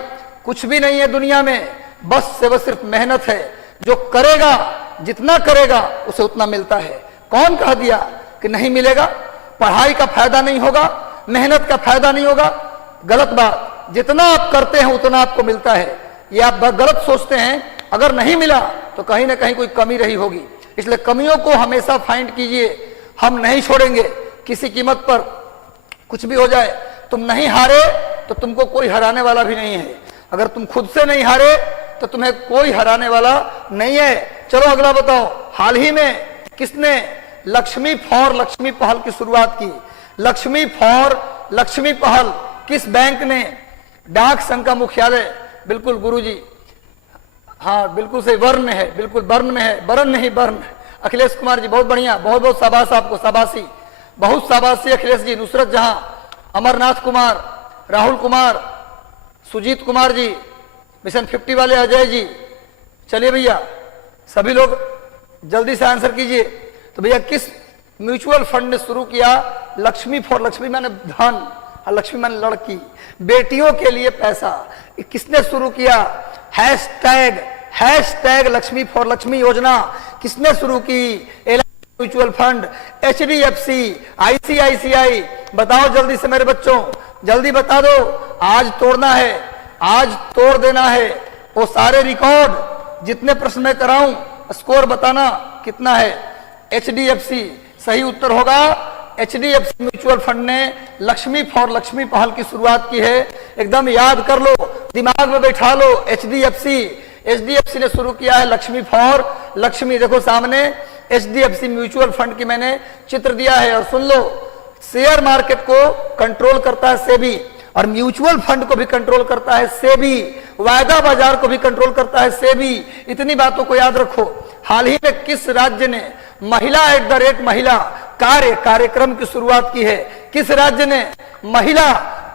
कुछ भी नहीं है दुनिया में, बस से बस सिर्फ मेहनत है। जो करेगा, जितना करेगा उसे उतना मिलता है। कौन कह दिया कि नहीं मिलेगा? पढ़ाई का फायदा नहीं होगा, मेहनत का फायदा नहीं होगा, गलत बात। जितना आप करते हैं उतना आपको मिलता है। ये आप गलत सोचते हैं। अगर नहीं मिला तो कहीं ना कहीं कोई कमी रही होगी। इसलिए कमियों को हमेशा फाइंड कीजिए। हम नहीं छोड़ेंगे किसी कीमत पर, कुछ भी हो जाए। तुम नहीं हारे तो तुमको कोई हराने वाला भी नहीं है। अगर तुम खुद से नहीं हारे तो तुम्हें कोई हराने वाला नहीं है। चलो अगला बताओ। हाल ही में किसने लक्ष्मी फॉर लक्ष्मी पहल की शुरुआत की? लक्ष्मी फॉर लक्ष्मी पहल किस बैंक ने? डाक संघ का मुख्यालय, बिल्कुल गुरुजी, हाँ बिल्कुल सही, बर्न में है, बिल्कुल बर्न में है, बर्न नहीं बर्न। अखिलेश कुमार जी बहुत बढ़िया, बहुत बहुत शाबाश आपको, शाबाशी, बहुत शाबाशी अखिलेश जी। नुसरत जहां, अमरनाथ कुमार, राहुल कुमार, सुजीत कुमार जी, मिशन 50 वाले अजय जी। चलिए भैया सभी लोग जल्दी से आंसर कीजिए। तो भैया किस म्यूचुअल फंड ने शुरू किया? लक्ष्मी फॉर लक्ष्मी माने धन और लक्ष्मी माने लड़की, बेटियों के लिए पैसा। किसने शुरू किया? हैशटैग लक्ष्मी फॉर लक्ष्मी योजना किसने शुरू की? Mutual fund, HDFC, ICICI। बताओ जल्दी से मेरे बच्चों, जल्दी बता दो। आज तोड़ना है, आज तोड़ देना है वो सारे रिकॉर्ड। जितने प्रश्न मैं कराऊं स्कोर बताना कितना है। HDFC सही उत्तर होगा। HDFC म्यूचुअल फंड ने लक्ष्मी फॉर लक्ष्मी पहल की शुरुआत की है। एकदम याद कर लो, दिमाग में बैठा लो। HDFC ने शुरू किया है लक्ष्मी फॉर लक्ष्मी। देखो सामने HDFC म्यूचुअल फंड की मैंने चित्र दिया है। और सुन लो, शेयर मार्केट को कंट्रोल करता है सेबी और म्यूचुअल फंड को भी कंट्रोल करता है सेबी, वायदा बाजार को भी कंट्रोल करता है सेबी। इतनी बातों को याद रखो। हाल ही में किस राज्य ने महिला @ महिला कार्यक्रम की शुरुआत की है? किस राज्य ने महिला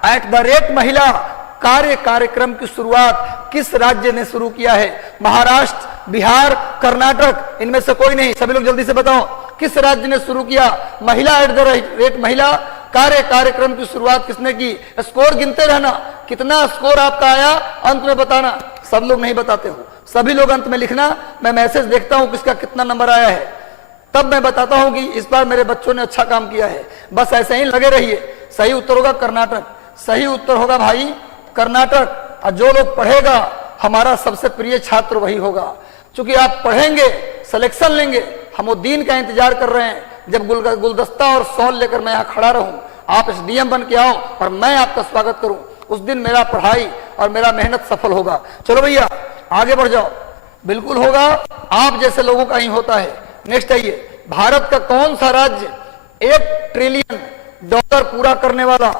@ महिला कार्यक्रम की शुरुआत किस राज्य ने शुरू किया है? महाराष्ट्र, बिहार, कर्नाटक, इनमें से कोई नहीं। सभी लोग जल्दी से बताओ किस राज्य ने शुरू किया महिला @ महिला कार्यक्रम की शुरुआत किसने की? स्कोर गिनते रहना, कितना स्कोर आपका आया अंत में बताना। सब लोग नहीं बताते हो, सभी लोग अंत में लिखना। मैं मैसेज देखता हूं किसका कितना नंबर आया है, तब मैं बताता हूं कि इस बार मेरे बच्चों ने अच्छा काम किया है। बस ऐसे ही लगे रहिए। सही उत्तर होगा कर्नाटक, सही उत्तर होगा भाई कर्नाटक। और जो लोग पढ़ेगा हमारा सबसे प्रिय छात्र वही होगा। क्योंकि आप पढ़ेंगे, सिलेक्शन लेंगे, हम वो दिन का इंतजार कर रहे हैं जब गुलदस्ता और शॉल लेकर मैं यहाँ खड़ा रहूं, आप एसडीएम बन के आओ और मैं आपका स्वागत करूं। उस दिन मेरा पढ़ाई और मेरा मेहनत सफल होगा। चलो भैया आगे बढ़ जाओ। बिल्कुल होगा, आप जैसे लोगों का ही होता है। नेक्स्ट आइए, भारत का कौन सा राज्य $1 ट्रिलियन पूरा करने वाला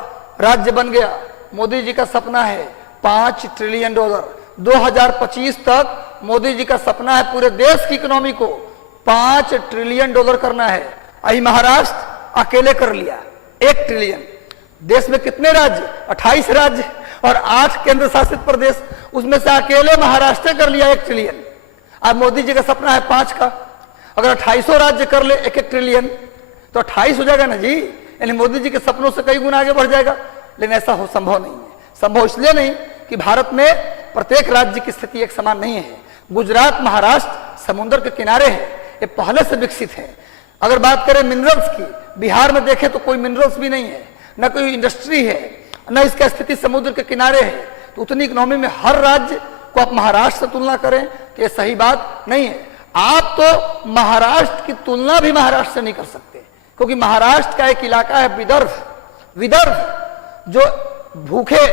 राज्य बन गया? मोदी जी का सपना है $5 ट्रिलियन। 2025 तक मोदी जी का सपना है पूरे देश की इकोनॉमी को $5 ट्रिलियन करना है। अभी महाराष्ट्र अकेले कर लिया 1 ट्रिलियन। देश में कितने राज्य? 28 राज्य और 8 केंद्र शासित प्रदेश, उसमें से अकेले महाराष्ट्र कर लिया 1 ट्रिलियन। अब मोदी जी का सपना है 5 का। अगर 28 राज्य कर ले 1-1 ट्रिलियन तो 28 हो जाएगा ना जी। यानी मोदी जी के सपनों से कई गुना आगे बढ़ जाएगा। लेकिन ऐसा हो संभव नहीं है। संभव इसलिए नहीं कि भारत में प्रत्येक राज्य की स्थिति एक समान नहीं है। गुजरात, महाराष्ट्र समुद्र के किनारे है, ये पहले से विकसित है। अगर बात करें मिनरल्स की, बिहार में देखें तो कोई मिनरल्स भी नहीं है, न कोई इंडस्ट्री है, न इसका स्थिति समुद्र के किनारे है। तो उतनी इकोनॉमी में हर राज्य को आप महाराष्ट्र से तुलना करें तो ये सही बात नहीं है। आप तो महाराष्ट्र की तुलना भी महाराष्ट्र से नहीं कर सकते, क्योंकि महाराष्ट्र का एक इलाका है विदर्भ, जो भूखे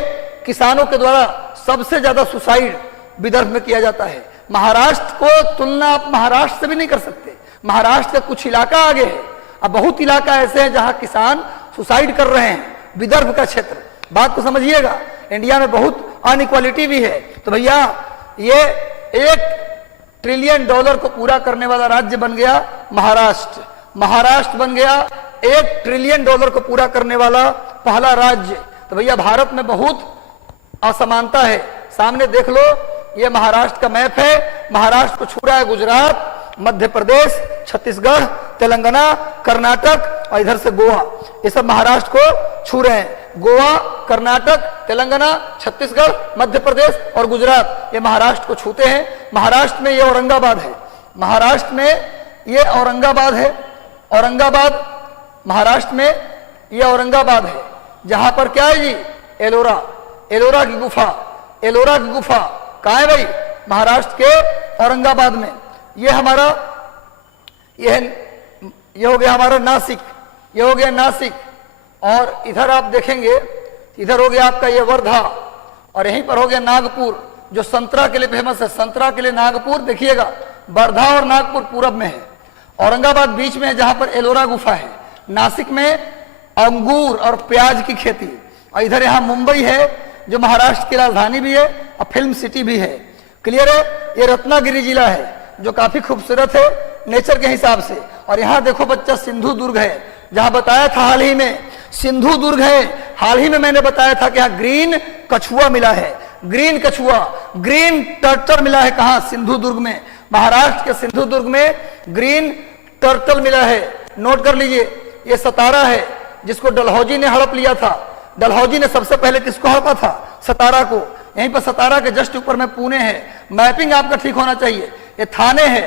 किसानों के द्वारा सबसे ज्यादा सुसाइड विदर्भ में किया जाता है। महाराष्ट्र को तुलना आप महाराष्ट्र से भी नहीं कर सकते। महाराष्ट्र का कुछ इलाका आगे है, अब बहुत इलाका ऐसे हैं जहां किसान सुसाइड कर रहे हैं। विदर्भ का क्षेत्र, बात को समझिएगा। इंडिया में बहुत अनइक्वालिटी भी है। तो भैया ये $1 ट्रिलियन को पूरा करने वाला राज्य बन गया महाराष्ट्र। महाराष्ट्र बन गया $1 ट्रिलियन को पूरा करने वाला पहला राज्य। तो भैया भारत में बहुत असमानता है। सामने देख लो, ये महाराष्ट्र का मैप है। महाराष्ट्र को छू रहा है गुजरात, मध्य प्रदेश, छत्तीसगढ़, तेलंगाना, कर्नाटक और इधर से गोवा। ये सब महाराष्ट्र को छू रहे हैं। गोवा, कर्नाटक, तेलंगाना, छत्तीसगढ़, मध्य प्रदेश और गुजरात ये महाराष्ट्र को छूते हैं। महाराष्ट्र में ये औरंगाबाद है। महाराष्ट्र में ये औरंगाबाद है। औरंगाबाद महाराष्ट्र में ये औरंगाबाद है, जहां पर क्या है जी? एलोरा की गुफा कहाँ है भाई? महाराष्ट्र के औरंगाबाद में। ये हमारा ये हो गया हमारा नासिक, ये हो गया नासिक। और इधर आप देखेंगे, इधर हो गया आपका ये वर्धा, और यहीं पर हो गया नागपुर, जो संतरा के लिए फेमस है। संतरा के लिए नागपुर देखिएगा, वर्धा और नागपुर पूरब में है। औरंगाबाद बीच में है, जहां पर एलोरा गुफा है। नासिक में अंगूर और प्याज की खेती। और इधर यहाँ मुंबई है, जो महाराष्ट्र की राजधानी भी है और फिल्म सिटी भी है। क्लियर है? ये रत्नागिरी जिला है, जो काफी खूबसूरत है नेचर के हिसाब से। और यहाँ देखो बच्चा, सिंधु दुर्ग है, जहां बताया था हाल ही में सिंधु दुर्ग है। हाल ही में मैंने बताया था कि यहाँ ग्रीन कछुआ मिला है, ग्रीन कछुआ, ग्रीन टर्टल मिला है। कहाँ? सिंधु दुर्ग में। महाराष्ट्र के सिंधु दुर्ग में ग्रीन टर्टल मिला है। नोट कर लीजिए, ये सतारा है, जिसको डलहौजी ने हड़प लिया था। डलहौजी ने सबसे पहले किसको हड़पा था? सतारा को। यहीं पर सतारा के जस्ट ऊपर में पुणे है। मैपिंग आपका ठीक होना चाहिए। ये थाने है,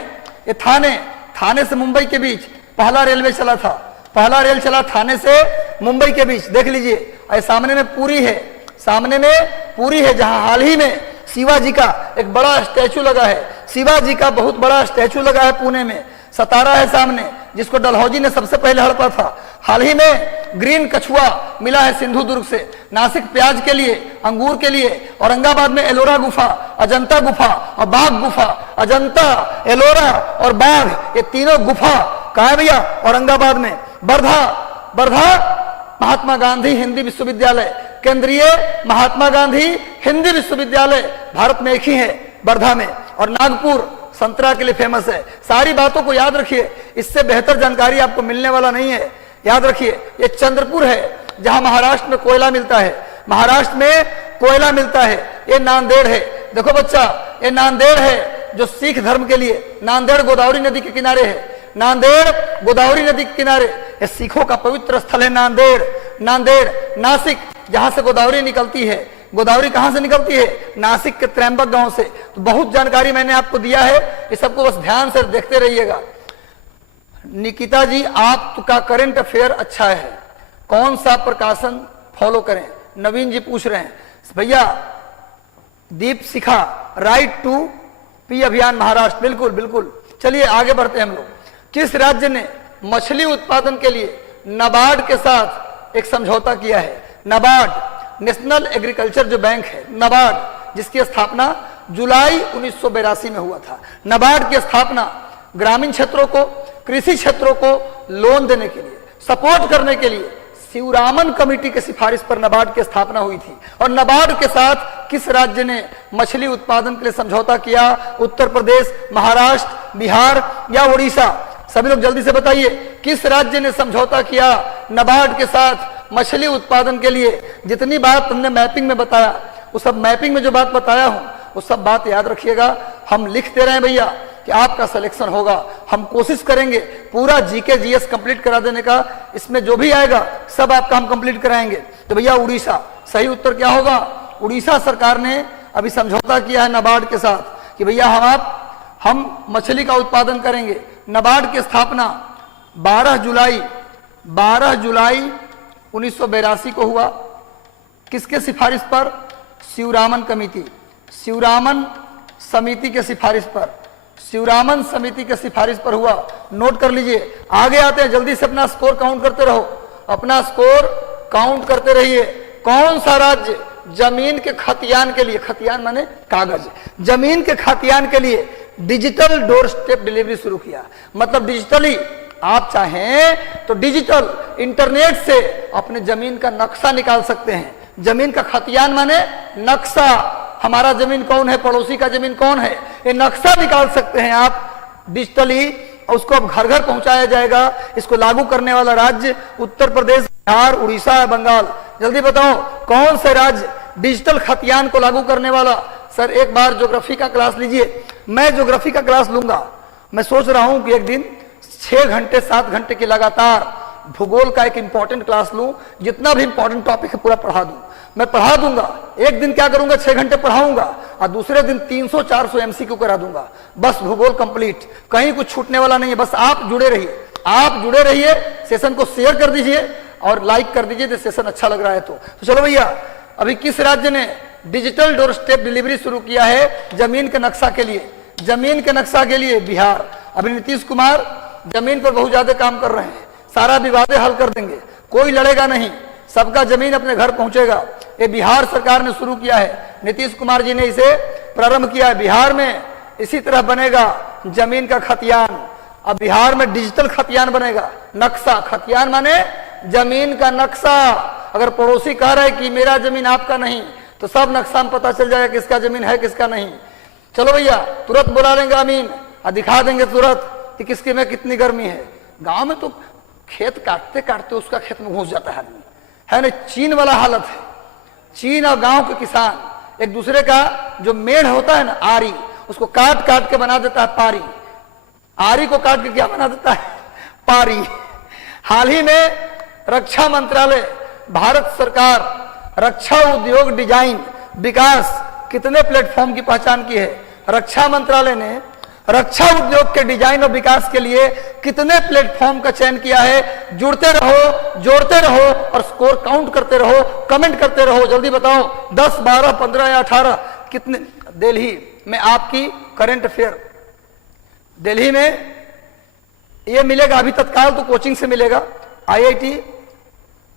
ये थाने से मुंबई के बीच पहला रेलवे चला था। पहला रेल चला थाने से मुंबई के बीच, देख लीजिए। और सामने में पुरी है, सामने में पुरी है, जहां हाल ही में शिवाजी का एक बड़ा स्टैचू लगा है। शिवाजी का बहुत बड़ा स्टैचू लगा है पुणे में। सतारा है सामने, जिसको डलहौजी ने सबसे पहले हड़पा था। हाल ही में ग्रीन कछुआ मिला है सिंधु दुर्ग से। नासिक प्याज के लिए, अंगूर के लिए। औरंगाबाद में एलोरा गुफा, अजंता गुफा और बाघ गुफा। अजंता, एलोरा और बाघ, ये तीनों गुफा कहाँ है भैया? औरंगाबाद में। वर्धा महात्मा गांधी हिंदी विश्वविद्यालय, केंद्रीय महात्मा गांधी हिंदी विश्वविद्यालय भारत में एक ही है, वर्धा में, और नागपुर संतरा के लिए फेमस है। सारी बातों को याद रखिए, इससे बेहतर जानकारी आपको मिलने वाला नहीं है। याद रखिए, ये चंद्रपुर है जहां महाराष्ट्र में कोयला मिलता है, महाराष्ट्र में कोयला मिलता है। ये नांदेड़ है, देखो बच्चा, ये नांदेड़ है जो सिख धर्म के लिए, नांदेड़ गोदावरी नदी के किनारे है, नांदेड़ गोदावरी नदी के किनारे, ये सिखों का पवित्र स्थल है नांदेड़। नांदेड़, नासिक जहां से गोदावरी निकलती है, गोदावरी कहां से निकलती है? नासिक के त्रैंबक गांव से। तो बहुत जानकारी मैंने आपको दिया है, ये सबको बस ध्यान से देखते रहिएगा। निकिता जी, आपका करंट अफेयर अच्छा है, कौन सा प्रकाशन फॉलो करें? नवीन जी पूछ रहे हैं। भैया दीप शिखा, राइट टू पी अभियान महाराष्ट्र, बिल्कुल बिल्कुल। चलिए आगे बढ़ते हैं हम लोग। किस राज्य ने मछली उत्पादन के लिए नाबार्ड के साथ एक समझौता किया है? नाबार्ड, नेशनल एग्रीकल्चर जो बैंक है, नाबार्ड, जिसकी स्थापना जुलाई 1982 में हुआ था। नाबार्ड की स्थापना ग्रामीण क्षेत्रों को, कृषि क्षेत्रों को लोन देने के लिए, सपोर्ट करने के लिए शिवरामन कमेटी की सिफारिश पर नाबार्ड की स्थापना हुई थी। और नाबार्ड के साथ किस राज्य ने मछली उत्पादन के लिए समझौता किया? उत्तर प्रदेश, महाराष्ट्र, बिहार या उड़ीसा? सभी लोग जल्दी से बताइए, किस राज्य ने समझौता किया नाबार्ड के साथ मछली उत्पादन के लिए? जितनी बात तुमने मैपिंग में बताया, वो सब मैपिंग में जो बात बताया हूं, वो सब बात याद रखिएगा। हम लिखते रहे भैया कि आपका सिलेक्शन होगा। हम कोशिश करेंगे पूरा जीके जीएस कंप्लीट करा देने का, इसमें जो भी आएगा सब आपका हम कंप्लीट कराएंगे। तो भैया उड़ीसा, सही उत्तर क्या होगा? उड़ीसा सरकार ने अभी समझौता किया है नाबार्ड के साथ कि भैया हम मछली का उत्पादन करेंगे। नाबार्ड की स्थापना 12 जुलाई 1982 को हुआ। किसके सिफारिश पर? शिवरामन कमेटी, शिवरामन समिति के सिफारिश पर, शिवरामन समिति के सिफारिश पर हुआ। नोट कर लीजिए। आगे आते हैं, जल्दी से अपना स्कोर काउंट करते रहो, अपना स्कोर काउंट करते रहिए। कौन सा राज्य जमीन के खतियान के लिए, खतियान माने कागज, जमीन के खतियान के लिए डिजिटल डोर स्टेप डिलीवरी शुरू किया? मतलब डिजिटली, आप चाहें तो डिजिटल इंटरनेट से अपने जमीन का नक्शा निकाल सकते हैं। जमीन का खतियान माने नक्शा, हमारा जमीन कौन है, पड़ोसी का जमीन कौन है, ये नक्शा निकाल सकते हैं आप डिजिटली, और उसको अब घर घर पहुंचाया जाएगा। इसको लागू करने वाला राज्य उत्तर प्रदेश, बिहार, उड़ीसा या बंगाल? जल्दी बताओ कौन से राज्य डिजिटल खतियान को लागू करने वाला? सर एक बार ज्योग्राफी का क्लास लीजिए। मैं ज्योग्राफी का क्लास लूंगा। मैं सोच रहा हूं कि एक दिन 6 घंटे 7 घंटे की लगातार भूगोल का एक इंपॉर्टेंट क्लास लूं, जितना भी इंपॉर्टेंट टॉपिक है पूरा पढ़ा दूं। मैं पढ़ा दूंगा, एक दिन क्या करूंगा, 6 घंटे पढ़ाऊंगा और दूसरे दिन 300-400 एमसीक्यू करा दूंगा। बस भूगोल कंप्लीट, कहीं कुछ छूटने वाला नहीं है। बस आप जुड़े रहिए, आप जुड़े रहिए। सेशन को शेयर कर दीजिए और लाइक कर दीजिए, सेशन अच्छा लग रहा है तो चलो भैया। अभी किस राज्य ने डिजिटल डोर स्टेप डिलीवरी शुरू किया है जमीन के नक्शा के लिए? जमीन के नक्शा के लिए बिहार। अभी नीतीश कुमार जमीन पर बहुत ज्यादा काम कर रहे हैं, सारा विवादें हल कर देंगे, कोई लड़ेगा नहीं, सबका जमीन अपने घर पहुंचेगा। ये बिहार सरकार ने शुरू किया है, नीतीश कुमार जी ने इसे प्रारंभ किया है। बिहार में इसी तरह बनेगा जमीन का खतियान। अब बिहार में डिजिटल खतियान बनेगा, नक्शा, खतियान माने जमीन का नक्शा। अगर पड़ोसी कह रहा है कि मेरा जमीन आपका नहीं, तो सब नक्शा में पता चल जाएगा किसका जमीन है किसका नहीं। चलो भैया, तुरंत बुला लेंगे अमीन और दिखा देंगे तुरंत कि किसके में कितनी गर्मी है। गांव में तो खेत काटते काटते उसका खेत में घुस जाता है आदमी, है ना? चीन वाला हालत है। चीन और गांव के किसान एक दूसरे का जो मेढ़ होता है ना, आरी, उसको काट काट के बना देता है पारी। आरी को काट के क्या बना देता है? पारी। हाल ही में रक्षा मंत्रालय, भारत सरकार रक्षा उद्योग डिजाइन विकास कितने प्लेटफॉर्म की पहचान की है? रक्षा मंत्रालय ने रक्षा उद्योग के डिजाइन और विकास के लिए कितने प्लेटफॉर्म का चयन किया है? जुड़ते रहो, जोड़ते रहो और स्कोर काउंट करते रहो, कमेंट करते रहो। जल्दी बताओ 10, 12, 15 या 18 कितने? दिल्ली में आपकी करंट अफेयर, दिल्ली में ये मिलेगा अभी तत्काल तो कोचिंग से मिलेगा, आईआईटी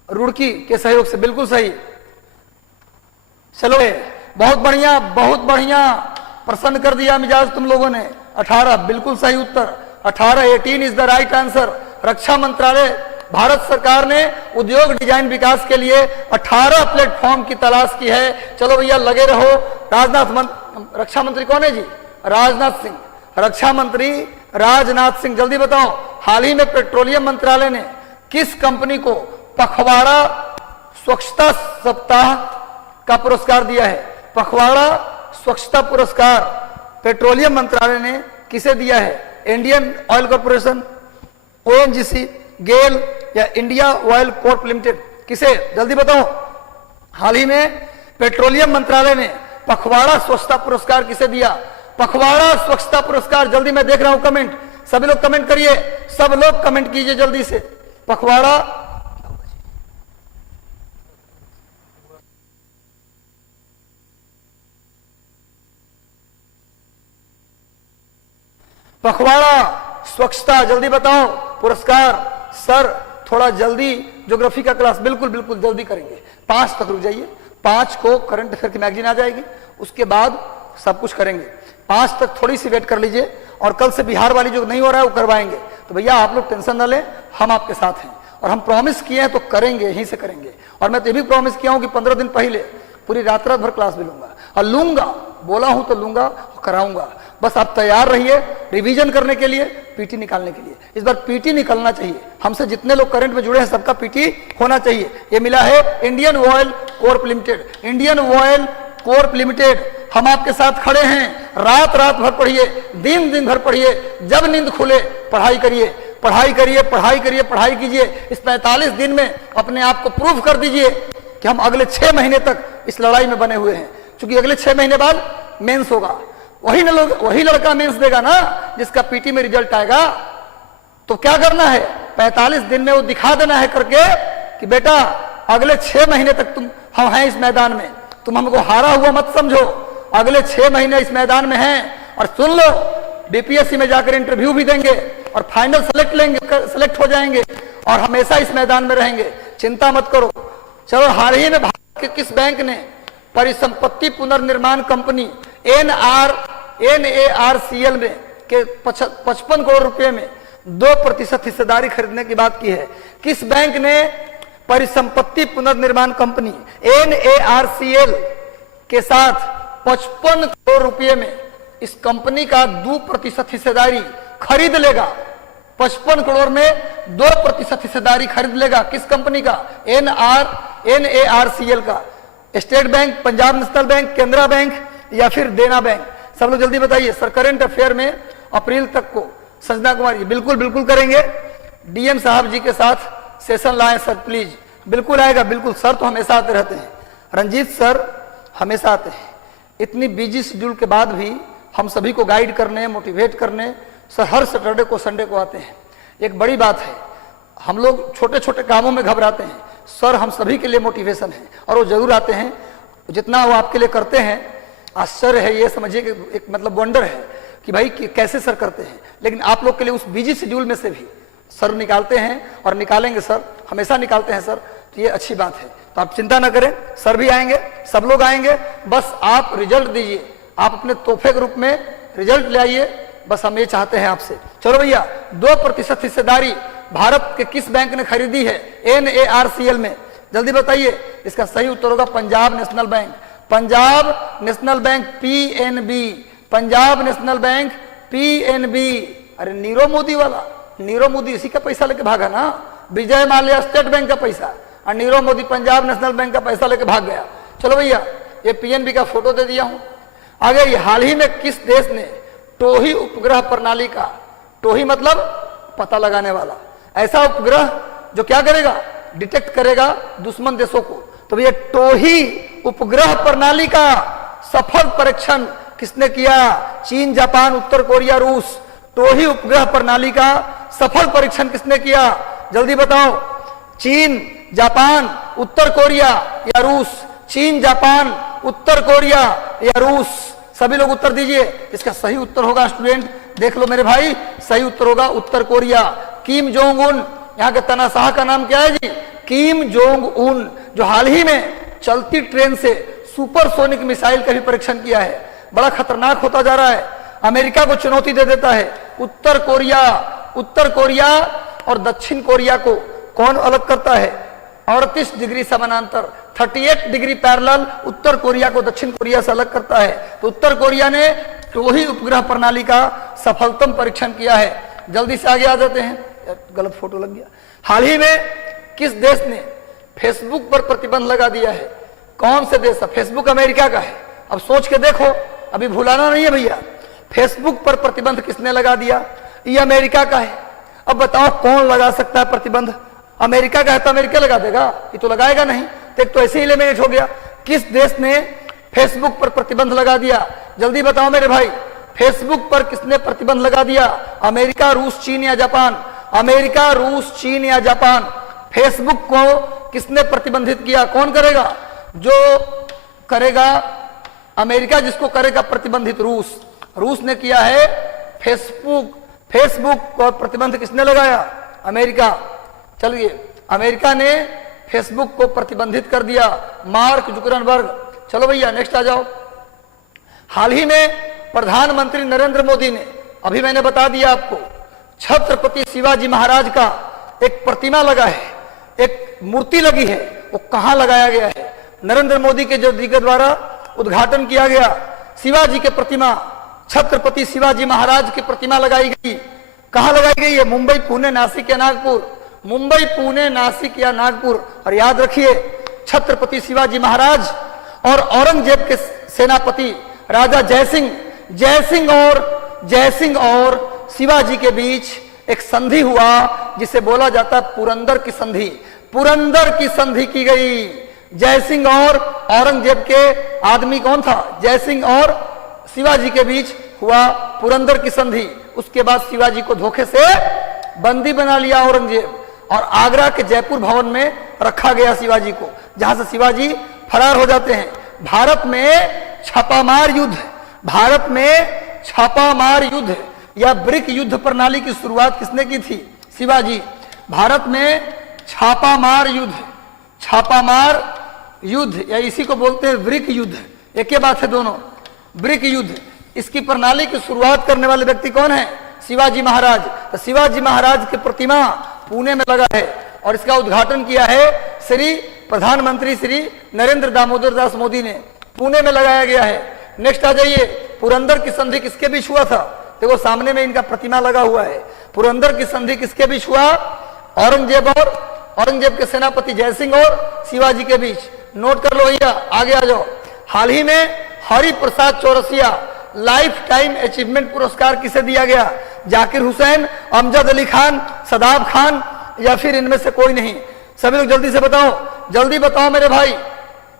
रुड़की के सहयोग से। बिल्कुल सही, चलो बहुत बढ़िया, बहुत बढ़िया, प्रसन्न कर दिया मिजाज तुम लोगों ने। 18 बिल्कुल सही उत्तर, 18, 18 इज द राइट आंसर। रक्षा मंत्रालय भारत सरकार ने उद्योग डिजाइन विकास के लिए 18 प्लेटफॉर्म की तलाश की है। चलो भैया लगे रहो। रक्षा मंत्री कौन है जी? राजनाथ सिंह। रक्षा मंत्री राजनाथ सिंह, जल्दी बताओ, हाल ही में पेट्रोलियम मंत्रालय ने किस कंपनी को पखवाड़ा स्वच्छता सप्ताह का पुरस्कार दिया है? पखवाड़ा स्वच्छता पुरस्कार पेट्रोलियम मंत्रालय ने किसे दिया है? इंडियन ऑयल कॉर्पोरेशन, ओएनजीसी, गेल या इंडिया ऑयल कॉर्प लिमिटेड? किसे? जल्दी बताओ। हाल ही में पेट्रोलियम मंत्रालय ने पखवाड़ा स्वच्छता पुरस्कार किसे दिया? पखवाड़ा स्वच्छता पुरस्कार। जल्दी, मैं देख रहा हूं कमेंट, सभी लोग कमेंट करिए, सब लोग कमेंट कीजिए जल्दी से। पखवाड़ा पखवाड़ा स्वच्छता, जल्दी बताओ पुरस्कार। सर थोड़ा जल्दी, ज्योग्राफी का क्लास बिल्कुल बिल्कुल जल्दी करेंगे। 5 तक रुक जाइए, 5 को करंट अफेयर की मैगजीन आ जाएगी, उसके बाद सब कुछ करेंगे। 5 तक थोड़ी सी वेट कर लीजिए, और कल से बिहार वाली जो नहीं हो रहा है वो करवाएंगे। तो भैया आप लोग टेंशन ना लें, हम आपके साथ हैं, और हम प्रॉमिस किए हैं तो करेंगे, यहीं से करेंगे। और मैं तो ये भी प्रॉमिस किया हूं कि 15 दिन पहले पूरी रात भर क्लास भी लूंगा, और लूंगा, बोला हूं तो लूंगा और कराऊंगा। बस आप तैयार रहिए रिवीजन करने के लिए, पीटी निकालने के लिए। इस बार पीटी निकलना चाहिए। हमसे जितने लोग करंट में जुड़े हैं सबका पीटी होना चाहिए। ये मिला है Indian oil Corp limited. Indian oil Corp limited, हम आपके साथ खड़े हैं। रात रात भर पढ़िए, दिन दिन भर पढ़िए, जब नींद खुले पढ़ाई करिए, पढ़ाई करिए, पढ़ाई करिए, पढ़ाई कीजिए। इस 45 दिन में अपने आप को प्रूव कर दीजिए कि हम अगले 6 महीने तक इस लड़ाई में बने हुए हैं। क्योंकि अगले 6 महीने बाद मेंस होगा, वही लड़का मेंस देगा ना जिसका पीटी में रिजल्ट आएगा। तो क्या करना है? 45 दिन में वो दिखा देना है करके कि बेटा अगले 6 महीने तक हम हैं इस मैदान में, तुम हमको हारा हुआ मत समझो, अगले 6 महीने इस मैदान में हैं। और सुन लो, बीपीएससी में जाकर इंटरव्यू भी देंगे और फाइनल सेलेक्ट हो जाएंगे, और हमेशा इस मैदान में रहेंगे। चिंता मत करो। चलो, हाल ही में भारत के किस बैंक ने परिसंपत्ति पुनर्निर्माण कंपनी NARCL में के 55 करोड़ रुपए में 2% हिस्सेदारी खरीदने की बात की है? किस बैंक ने परिसंपत्ति पुनर्निर्माण कंपनी NARCL के साथ 55 करोड़ रुपए में इस कंपनी का 2% हिस्सेदारी खरीद लेगा? 55 करोड़ में 2% हिस्सेदारी खरीद लेगा। किस कंपनी का? NARCL का। State bank, Punjab national bank, Canara bank या फिर देना बैंक? सब लोग जल्दी बताइए। सर करंट अफेयर में अप्रैल तक को संजना कुमार जी बिल्कुल बिल्कुल करेंगे। डीएम साहब जी के साथ सेशन लाएं सर प्लीज। बिल्कुल आएगा, बिल्कुल। सर तो हमेशा आते रहते हैं, रंजीत सर हमेशा आते हैं। इतनी बिजी शेड्यूल के बाद भी हम सभी को गाइड करने, मोटिवेट करने सर हर सैटरडे को, संडे को आते हैं। एक बड़ी बात है, हम लोग छोटे छोटे कामों में घबराते हैं, सर हम सभी के लिए मोटिवेशन है, और वो जरूर आते हैं। जितना वो आपके लिए करते हैं आश्चर्य है, ये समझिए कि एक मतलब वंडर है कि भाई कैसे सर करते हैं। लेकिन आप लोग के लिए उस बिजी शेड्यूल में से भी सर निकालते हैं, और निकालेंगे सर, हमेशा निकालते हैं सर। तो ये अच्छी बात है। तो आप चिंता ना करें, सर भी आएंगे, सब लोग आएंगे। बस आप रिजल्ट दीजिए, आप अपने तोहफे के रूप में रिजल्ट ले आइए, बस हम ये चाहते हैं आपसे। चलो भैया, 2% हिस्सेदारी भारत के किस बैंक ने खरीदी है NARCL में? जल्दी बताइए। इसका सही उत्तर होगा Punjab national bank. Punjab national bank PNB, Punjab national bank PNB। अरे नीरव मोदी वाला, नीरव मोदी इसी का पैसा लेके भागा ना। विजय माल्या स्टेट बैंक का पैसा, और नीरव मोदी पंजाब नेशनल बैंक का पैसा लेके भाग गया। चलो भैया, ये PNB का फोटो दे दिया हूं। आगे, हाल ही में किस देश ने टोही उपग्रह प्रणाली का, टोही मतलब पता लगाने वाला, ऐसा उपग्रह जो क्या करेगा? डिटेक्ट करेगा दुश्मन देशों को। तो भैया टोही उपग्रह प्रणाली का सफल परीक्षण किसने किया? चीन, जापान, उत्तर कोरिया, रूस। टोही उपग्रह प्रणाली का सफल परीक्षण किसने किया? जल्दी बताओ। चीन, जापान, उत्तर कोरिया या रूस? चीन, जापान, उत्तर कोरिया या रूस? सभी लोग उत्तर दीजिए। इसका सही उत्तर होगा, स्टूडेंट देख लो मेरे भाई, सही उत्तर होगा उत्तर कोरिया। किम जोंग उन, यहाँ के तानाशाह का नाम क्या है जी? किम जोंग उन, जो हाल ही में चलती ट्रेन से सुपरसोनिक मिसाइल का भी परीक्षण किया है। बड़ा खतरनाक होता जा रहा है, अमेरिका को चुनौती दे देता है। उत्तर कोरिया और दक्षिण कोरिया को कौन अलग करता है? 38 डिग्री समानांतर, 38 डिग्री पैरेलल उत्तर कोरिया को दक्षिण कोरिया से अलग करता है। तो उत्तर कोरिया ने वही उपग्रह प्रणाली का सफलतम परीक्षण किया है। जल्दी से आगे आ जाते हैं, गलत फोटो लग गया। हाल ही में किस देश ने फेसबुक पर प्रतिबंध लगा दिया है? कौन से देश? फेसबुक अमेरिका का है। अब सोच के देखो, अभी भुलाना नहीं है भैया। फेसबुक पर प्रतिबंध किसने लगा दिया? ये अमेरिका का है। अब बताओ कौन लगा सकता है प्रतिबंध? अमेरिका का है तो अमेरिका लगा देगा, ये तो लगाएगा नहीं। तो एक तो ऐसे ही एलिमिनेट हो गया। किस देश ने फेसबुक पर प्रतिबंध लगा दिया? जल्दी बताओ मेरे भाई, फेसबुक पर किसने प्रतिबंध लगा दिया? अमेरिका, रूस, चीन या जापान? अमेरिका, रूस, चीन या जापान? फेसबुक को किसने प्रतिबंधित किया? कौन करेगा? जो करेगा अमेरिका, जिसको करेगा प्रतिबंधित रूस। रूस ने किया है फेसबुक। फेसबुक पर प्रतिबंध किसने लगाया? अमेरिका। चलिए, अमेरिका ने फेसबुक को प्रतिबंधित कर दिया, मार्क जुकरनबर्ग। चलो भैया नेक्स्ट आ जाओ। हाल ही में प्रधानमंत्री नरेंद्र मोदी ने, अभी मैंने बता दिया आपको, छत्रपति शिवाजी महाराज का एक प्रतिमा लगा है, एक मूर्ति लगी है। वो कहां लगाया गया है? नरेंद्र मोदी के जो जी के द्वारा उद्घाटन किया गया शिवाजी के प्रतिमा, छत्रपति शिवाजी महाराज की प्रतिमा लगाई गई। कहां लगाई गई है? मुंबई, पुणे, नासिक या नागपुर? मुंबई, पुणे, नासिक या नागपुर। और याद रखिए, छत्रपति शिवाजी महाराज और औरंगजेब के सेनापति राजा जयसिंह और शिवाजी के बीच एक संधि हुआ, जिसे बोला जाता है पुरंदर की संधि। पुरंदर की संधि की गई। जयसिंह और औरंगजेब के आदमी कौन था? जयसिंह और शिवाजी के बीच हुआ पुरंदर की संधि। उसके बाद शिवाजी को धोखे से बंदी बना लिया औरंगजेब, और आगरा के जयपुर भवन में रखा गया शिवाजी को, जहां से शिवाजी फरार हो जाते हैं। भारत में छापामार युद्ध या ब्रिक युद्ध प्रणाली की शुरुआत किसने की थी? शिवाजी। भारत में छापामार युद्ध या इसी को बोलते हैं ब्रिक युद्ध, एक ही बात है दोनों। ब्रिक युद्ध, इसकी प्रणाली की शुरुआत करने वाले व्यक्ति कौन है? शिवाजी महाराज। तो शिवाजी महाराज की प्रतिमा पुणे में लगा है, और इसका उद्घाटन किया है प्रधानमंत्री श्री नरेंद्र दामोदर दास मोदी ने। पुणे में लगाया गया है। नेक्स्ट आ जाइए, पुरंदर की संधि किसके बीच हुआ था? देखो सामने में इनका प्रतिमा लगा हुआ है। पुरंदर की संधि किसके बीच हुआ? औरंगजेब के सेनापति जयसिंह और शिवाजी के बीच। नोट कर लो भैया, आगे आ जाओ। हाल ही में Hari Prasad Chaurasia life time achievement पुरस्कार किसे दिया गया? जाकिर हुसैन, अमजद अली खान, सदाब खान, या फिर इनमें से कोई नहीं? सभी लोग जल्दी से बताओ, जल्दी बताओ मेरे भाई।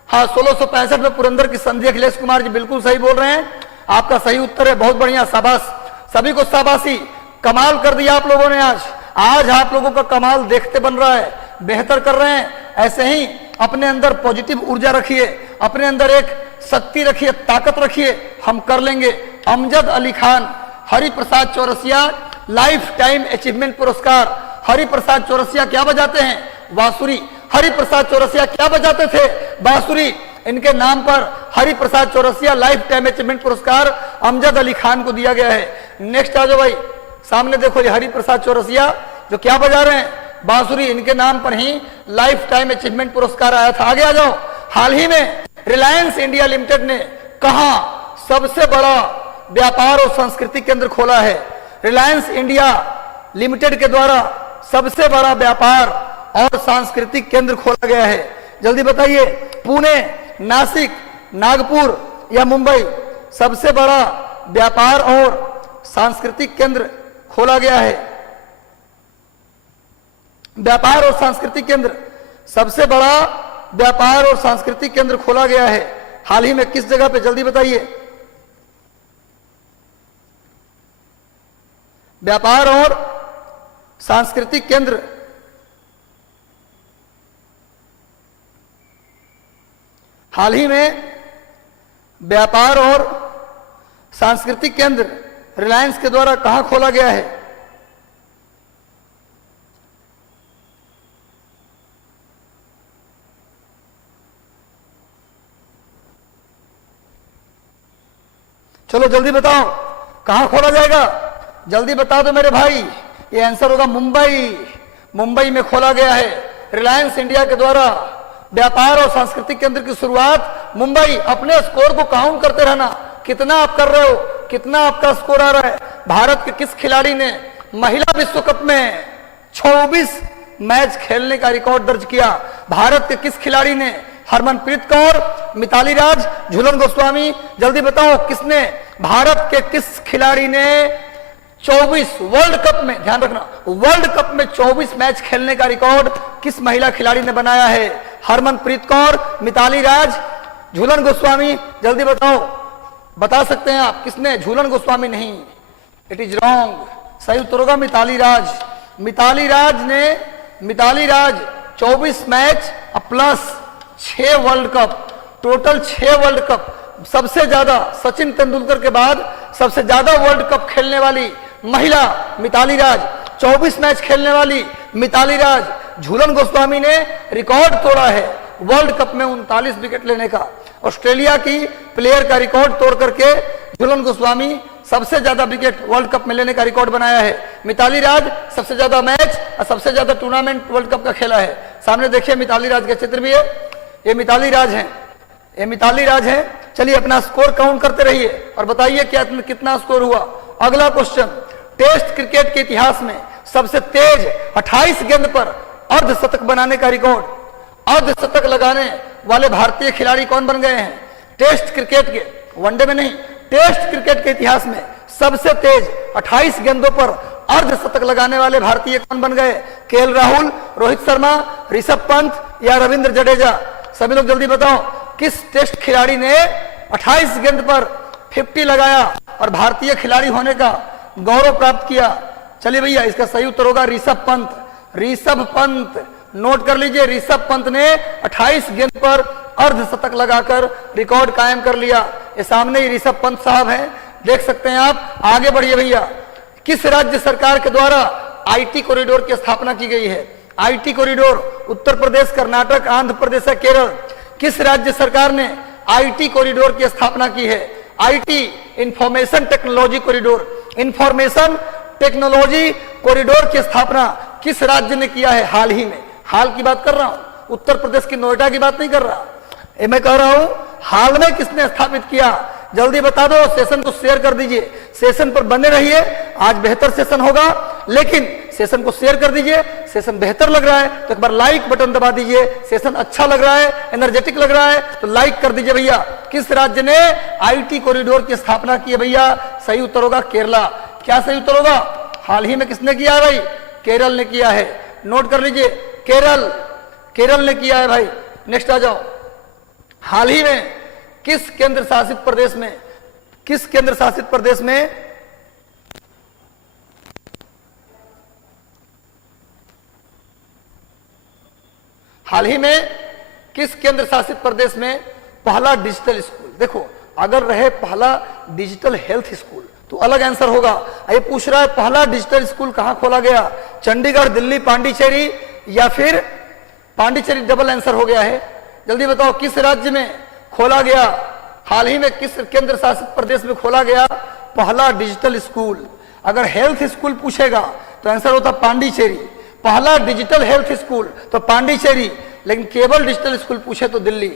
हाँ, 1665 में पुरंदर की संधि। अखिलेश कुमार जी बिल्कुल सही बोल रहे हैं, आपका सही उत्तर है। बहुत बढ़िया, शाबाश, सभी को शाबाशी। कमाल कर दिया आप लोगों ने। आज आप लोगों का कमाल देखते बन रहा है, बेहतर कर रहे हैं। ऐसे ही अपने अंदर पॉजिटिव ऊर्जा रखिए, अपने अंदर एक शक्ति रखिए, ताकत रखिए, हम कर लेंगे। Amjad Ali Khan, Hari Prasad Chaurasia life time achievement पुरस्कार। हरि प्रसाद चौरसिया क्या बजाते हैं? बांसुरी। हरि प्रसाद चौरसिया क्या बजाते थे? बांसुरी। इनके नाम पर Hari Prasad Chaurasia life time achievement पुरस्कार अमजद अली खान को दिया गया है। नेक्स्ट आ जाओ भाई, सामने देखो, ये हरि प्रसाद चौरसिया जो क्या बजा रहे हैं? बांसुरी। इनके नाम पर ही लाइफ टाइम अचीवमेंट पुरस्कार आया था। आगे आ जाओ। हाल ही में रिलायंस इंडिया लिमिटेड ने कहां सबसे बड़ा व्यापार और संस्कृति केंद्र खोला है? रिलायंस इंडिया लिमिटेड के द्वारा सबसे बड़ा व्यापार और सांस्कृतिक केंद्र खोला गया है। जल्दी बताइए, पुणे, नासिक, नागपुर या मुंबई? सबसे बड़ा व्यापार और सांस्कृतिक केंद्र खोला गया है। व्यापार और सांस्कृतिक केंद्र, सबसे बड़ा व्यापार और सांस्कृतिक केंद्र खोला गया है हाल ही में किस जगह पे? जल्दी बताइए। व्यापार और सांस्कृतिक केंद्र हाल ही में व्यापार और सांस्कृतिक केंद्र रिलायंस के द्वारा कहां खोला गया है? चलो जल्दी बताओ, कहां खोला जाएगा? जल्दी बता दो मेरे भाई। ये आंसर होगा मुंबई। मुंबई में खोला गया है। रिलायंस इंडिया के द्वारा व्यापार और सांस्कृतिक केंद्र की शुरुआत मुंबई। अपने स्कोर को काउंट करते रहना, कितना आप कर रहे हो, कितना आपका स्कोर आ रहा है। भारत के किस खिलाड़ी ने महिला विश्व कप में 24 मैच खेलने का रिकॉर्ड दर्ज किया? भारत के किस खिलाड़ी ने? हरमनप्रीत कौर, मिताली राज, झूलन गोस्वामी, जल्दी बताओ किसने? भारत के किस खिलाड़ी ने 24 वर्ल्ड कप में, ध्यान रखना, वर्ल्ड कप में 24 मैच खेलने का रिकॉर्ड किस महिला खिलाड़ी ने बनाया है? हरमनप्रीत कौर, मिताली राज, झूलन गोस्वामी, जल्दी बताओ। बता सकते हैं आप किसने? झूलन गोस्वामी नहीं, इट इज रॉन्ग। सही उत्तर होगा मिताली राज। मिताली राज 24 match plus 6 world cup, total 6 world cup. सबसे ज्यादा सचिन तेंदुलकर के बाद सबसे ज्यादा वर्ल्ड कप खेलने वाली महिला मिताली राज, 24 मैच खेलने वाली मिताली राज। झूलन गोस्वामी ने रिकॉर्ड तोड़ा है वर्ल्ड कप में 39 विकेट लेने का। ऑस्ट्रेलिया की प्लेयर का रिकॉर्ड तोड़ करके झूलन गोस्वामी सबसे ज्यादा विकेट वर्ल्ड कप में लेने का रिकॉर्ड बनाया है। मिताली राज सबसे ज्यादा मैच और सबसे ज्यादा टूर्नामेंट वर्ल्ड कप का खेला है। सामने देखिए मिताली राज का चित्र भी है, ये मिताली राज है, ये मिताली राज है। चलिए अपना स्कोर काउंट करते रहिए और बताइए क्या कितना स्कोर हुआ। अगला क्वेश्चन, टेस्ट क्रिकेट के इतिहास में सबसे तेज 28 गेंद पर अर्धशतक बनाने का रिकॉर्ड, अर्धशतक लगाने वाले भारतीय खिलाड़ी कौन बन गए हैं? टेस्ट क्रिकेट के, वनडे में नहीं, टेस्ट क्रिकेट के इतिहास में सबसे तेज 28 गेंदों पर अर्धशतक लगाने वाले भारतीय कौन बन गए? केएल राहुल, रोहित शर्मा, ऋषभ पंत या रविंद्र जडेजा? सभी लोग जल्दी बताओ किस टेस्ट खिलाड़ी ने 28 गेंद पर 50 लगाया और भारतीय खिलाड़ी होने का गौरव प्राप्त किया? चलिए भैया, इसका सही उत्तर होगा ऋषभ पंत। ऋषभ पंत, नोट कर लीजिए, ऋषभ पंत ने 28 गेंद पर अर्धशतक लगाकर रिकॉर्ड कायम कर लिया। ये सामने ही ऋषभ पंत साहब हैं, देख सकते हैं आप। आगे बढ़िए भैया, किस राज्य सरकार के द्वारा आईटी कॉरिडोर की स्थापना की गई है? आईटी कॉरिडोर उत्तर प्रदेश, कर्नाटक, आंध्र प्रदेश या केरल? किस राज्य सरकार ने आईटी कॉरिडोर की स्थापना की है? IT, information technology corridor, information technology corridor की स्थापना किस राज्य ने किया है हाल ही में? हाल की बात कर रहा हूं, उत्तर प्रदेश की नोएडा की बात नहीं कर रहा। मैं कह रहा हूं हाल में किसने स्थापित किया? जल्दी बता दो, सेशन को शेयर कर दीजिए, सेशन पर बने रहिए। आज बेहतर सेशन होगा, लेकिन सेशन को शेयर कर दीजिए। सेशन बेहतर लग रहा है तो एक बार लाइक बटन दबा दीजिए। सेशन अच्छा लग रहा है, एनर्जेटिक लग रहा है तो लाइक कर दीजिए भैया। किस राज्य ने आईटी कॉरिडोर की स्थापना की है भैया? सही उत्तर होगा केरला। क्या सही उत्तर होगा? हाल ही में किसने किया है भाई? केरल ने किया है। नोट कर लीजिए, केरल ने किया है भाई। नेक्स्ट आ जाओ, हाल ही में किस केंद्र शासित प्रदेश में हाल ही में किस केंद्र शासित प्रदेश में पहला डिजिटल स्कूल? देखो, अगर रहे पहला डिजिटल हेल्थ स्कूल तो अलग आंसर होगा। ये पूछ रहा है पहला डिजिटल स्कूल कहां खोला गया? चंडीगढ़, दिल्ली, पांडिचेरी या फिर पांडिचेरी? डबल आंसर हो गया है। जल्दी बताओ किस राज्य में खोला गया? हाल ही में किस केंद्र शासित प्रदेश में खोला गया पहला डिजिटल स्कूल? अगर हेल्थ स्कूल पूछेगा तो आंसर होता पांडिचेरी। पहला डिजिटल हेल्थ स्कूल तो पांडिचेरी, लेकिन केवल डिजिटल स्कूल पूछे तो दिल्ली।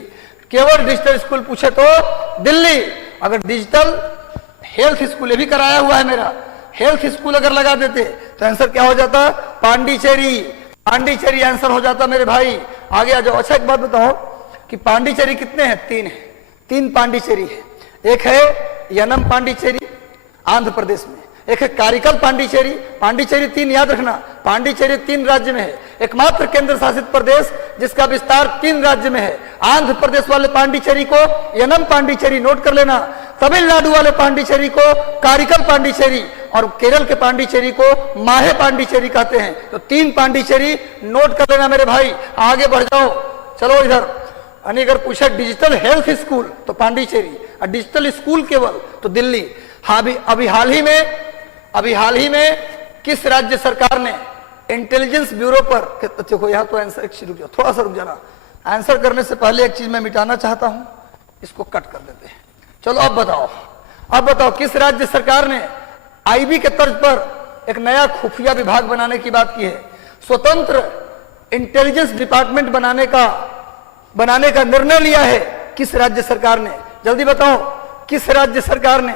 केवल डिजिटल स्कूल पूछे तो दिल्ली। अगर डिजिटल हेल्थ स्कूल, ये भी कराया हुआ है मेरा, हेल्थ स्कूल अगर लगा देते तो आंसर क्या हो जाता? पांडिचेरी। पांडिचेरी आंसर हो जाता मेरे भाई। आगे आ जाओ। अच्छा एक बात बताओ कि पांडिचेरी कितने हैं? 3 है। 3 पांडिचेरी है। एक है यनम पांडिचेरी आंध्र प्रदेश में, एक है कारिकल पांडिचेरी। पांडिचेरी 3 याद रखना, पांडिचेरी 3 राज्य में है। एकमात्र केंद्र शासित प्रदेश जिसका विस्तार 3 राज्य में है। आंध्र प्रदेश वाले पांडिचेरी को यनम पांडिचेरी, नोट कर लेना। तमिलनाडु वाले पांडिचेरी को कारिकल पांडिचेरी और केरल के पांडिचेरी को माहे पांडिचेरी कहते हैं। तो 3 पांडिचेरी नोट कर लेना मेरे भाई। आगे बढ़ जाओ, चलो इधर। अगर पूछे डिजिटल हेल्थ स्कूल तो पांडिचेरी, और डिजिटल स्कूल केवल तो दिल्ली। हाँ, अभी हाल ही में किस राज्य सरकार ने इंटेलिजेंस ब्यूरो पर, देखो यहां तो आंसर, थोड़ा सा रुक जाना। आंसर करने से पहले एक चीज मैं मिटाना चाहता हूं, इसको कट कर देते हैं। चलो अब बताओ किस राज्य सरकार ने आईबी के तर्ज पर एक नया खुफिया विभाग बनाने की बात की है? स्वतंत्र इंटेलिजेंस डिपार्टमेंट बनाने का निर्णय लिया है किस राज्य सरकार ने? जल्दी बताओ किस राज्य सरकार ने?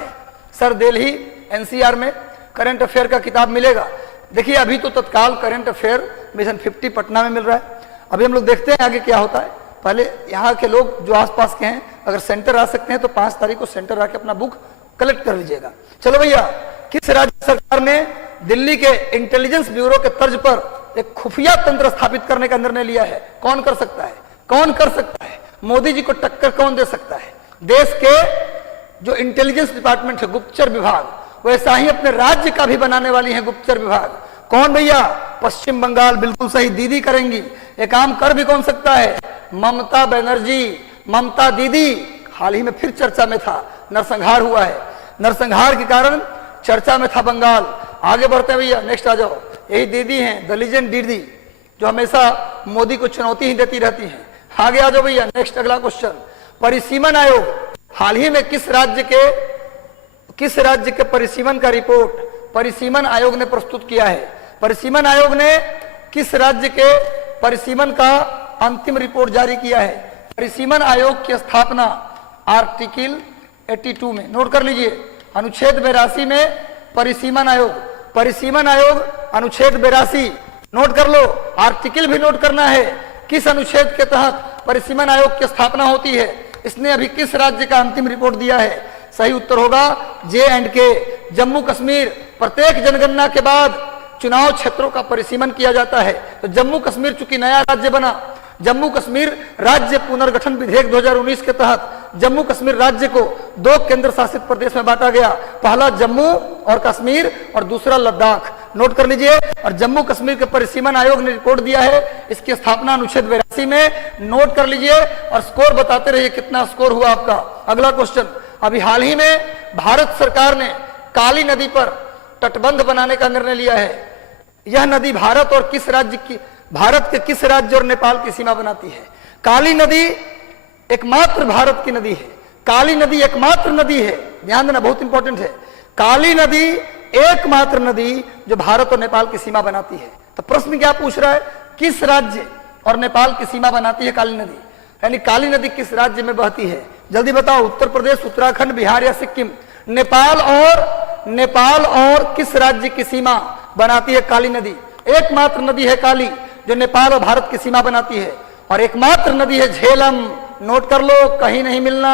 सर दिल्ली एनसीआर में करंट अफेयर का किताब मिलेगा। देखिए अभी तो तत्काल करंट अफेयर मिशन 50 पटना में मिल रहा है। अभी हम लोग देखते हैं आगे क्या होता है। पहले यहाँ के लोग जो आसपास के हैं अगर सेंटर आ सकते हैं तो 5 तारीख को सेंटर आके अपना बुक कलेक्ट कर लीजिएगा। चलो भैया, किस राज्य सरकार ने दिल्ली के इंटेलिजेंस ब्यूरो के तर्ज पर एक खुफिया तंत्र स्थापित करने का निर्णय लिया है? कौन कर सकता है? कौन कर सकता है? मोदी जी को टक्कर कौन दे सकता है? देश के जो इंटेलिजेंस डिपार्टमेंट है, गुप्तचर विभाग, वैसा ही अपने राज्य का भी बनाने वाली है गुप्तचर विभाग। कौन भैया? पश्चिम बंगाल। बिल्कुल सही, दीदी करेंगी। ये काम कर भी कौन सकता है? ममता बनर्जी। ममता दीदी हाल ही में फिर चर्चा में था, नरसंहार हुआ है। नरसंहार के कारण चर्चा में था बंगाल। आगे बढ़ते हैं भैया, नेक्स्ट आ जाओ। यही दीदी हैं, द लीजेंड दीदी, जो हमेशा मोदी को चुनौती ही देती रहती हैं। आगे आ जाओ भैया, नेक्स्ट अगला क्वेश्चन। परिसीमन आयोग हाल ही में किस राज्य के परिसीमन का रिपोर्ट परिसीमन आयोग ने प्रस्तुत किया है? परिसीमन आयोग ने किस राज्य के परिसीमन का अंतिम रिपोर्ट जारी किया है? परिसीमन आयोग की स्थापना आर्टिकल 82 में, नोट कर लीजिए, अनुच्छेद 82 में परिसीमन आयोग अनुच्छेद 82 नोट कर लो। आर्टिकल भी नोट करना है, किस अनुच्छेद के तहत परिसीमन आयोग की स्थापना होती है। इसने अभी किस राज्य का अंतिम रिपोर्ट दिया है? सही उत्तर होगा J&K, जम्मू कश्मीर। प्रत्येक जनगणना के बाद चुनाव क्षेत्रों का परिसीमन किया जाता है। तो जम्मू कश्मीर चूंकि नया राज्य बना, जम्मू कश्मीर राज्य पुनर्गठन विधेयक 2019 के तहत जम्मू कश्मीर राज्य को 2 केंद्र शासित प्रदेश में बांटा गया। पहला जम्मू और कश्मीर और दूसरा लद्दाख। नोट कर लीजिए। और जम्मू कश्मीर के परिसीमन आयोग ने रिपोर्ट दिया है, इसकी स्थापना अनुच्छेद 82 में। नोट कर लीजिए और स्कोर बताते रहिए कितना स्कोर हुआ आपका। अगला क्वेश्चन, अभी हाल ही में भारत सरकार ने काली नदी पर तटबंध बनाने का निर्णय लिया है। यह नदी भारत के किस राज्य और नेपाल की सीमा बनाती है? काली नदी एकमात्र भारत की नदी है। काली नदी एकमात्र नदी है, ध्यान देना, बहुत इंपॉर्टेंट है। काली नदी एकमात्र नदी जो भारत और नेपाल की सीमा बनाती है। तो प्रश्न क्या पूछ रहा है? किस राज्य और नेपाल की सीमा बनाती है काली नदी? यानी काली नदी किस राज्य में बहती है? जल्दी बताओ। उत्तर प्रदेश, उत्तराखंड, बिहार या सिक्किम? नेपाल और किस राज्य की सीमा बनाती है काली नदी? एकमात्र नदी है काली जो नेपाल और भारत की सीमा बनाती है। और एकमात्र नदी है झेलम। नोट कर लो, कहीं नहीं मिलना।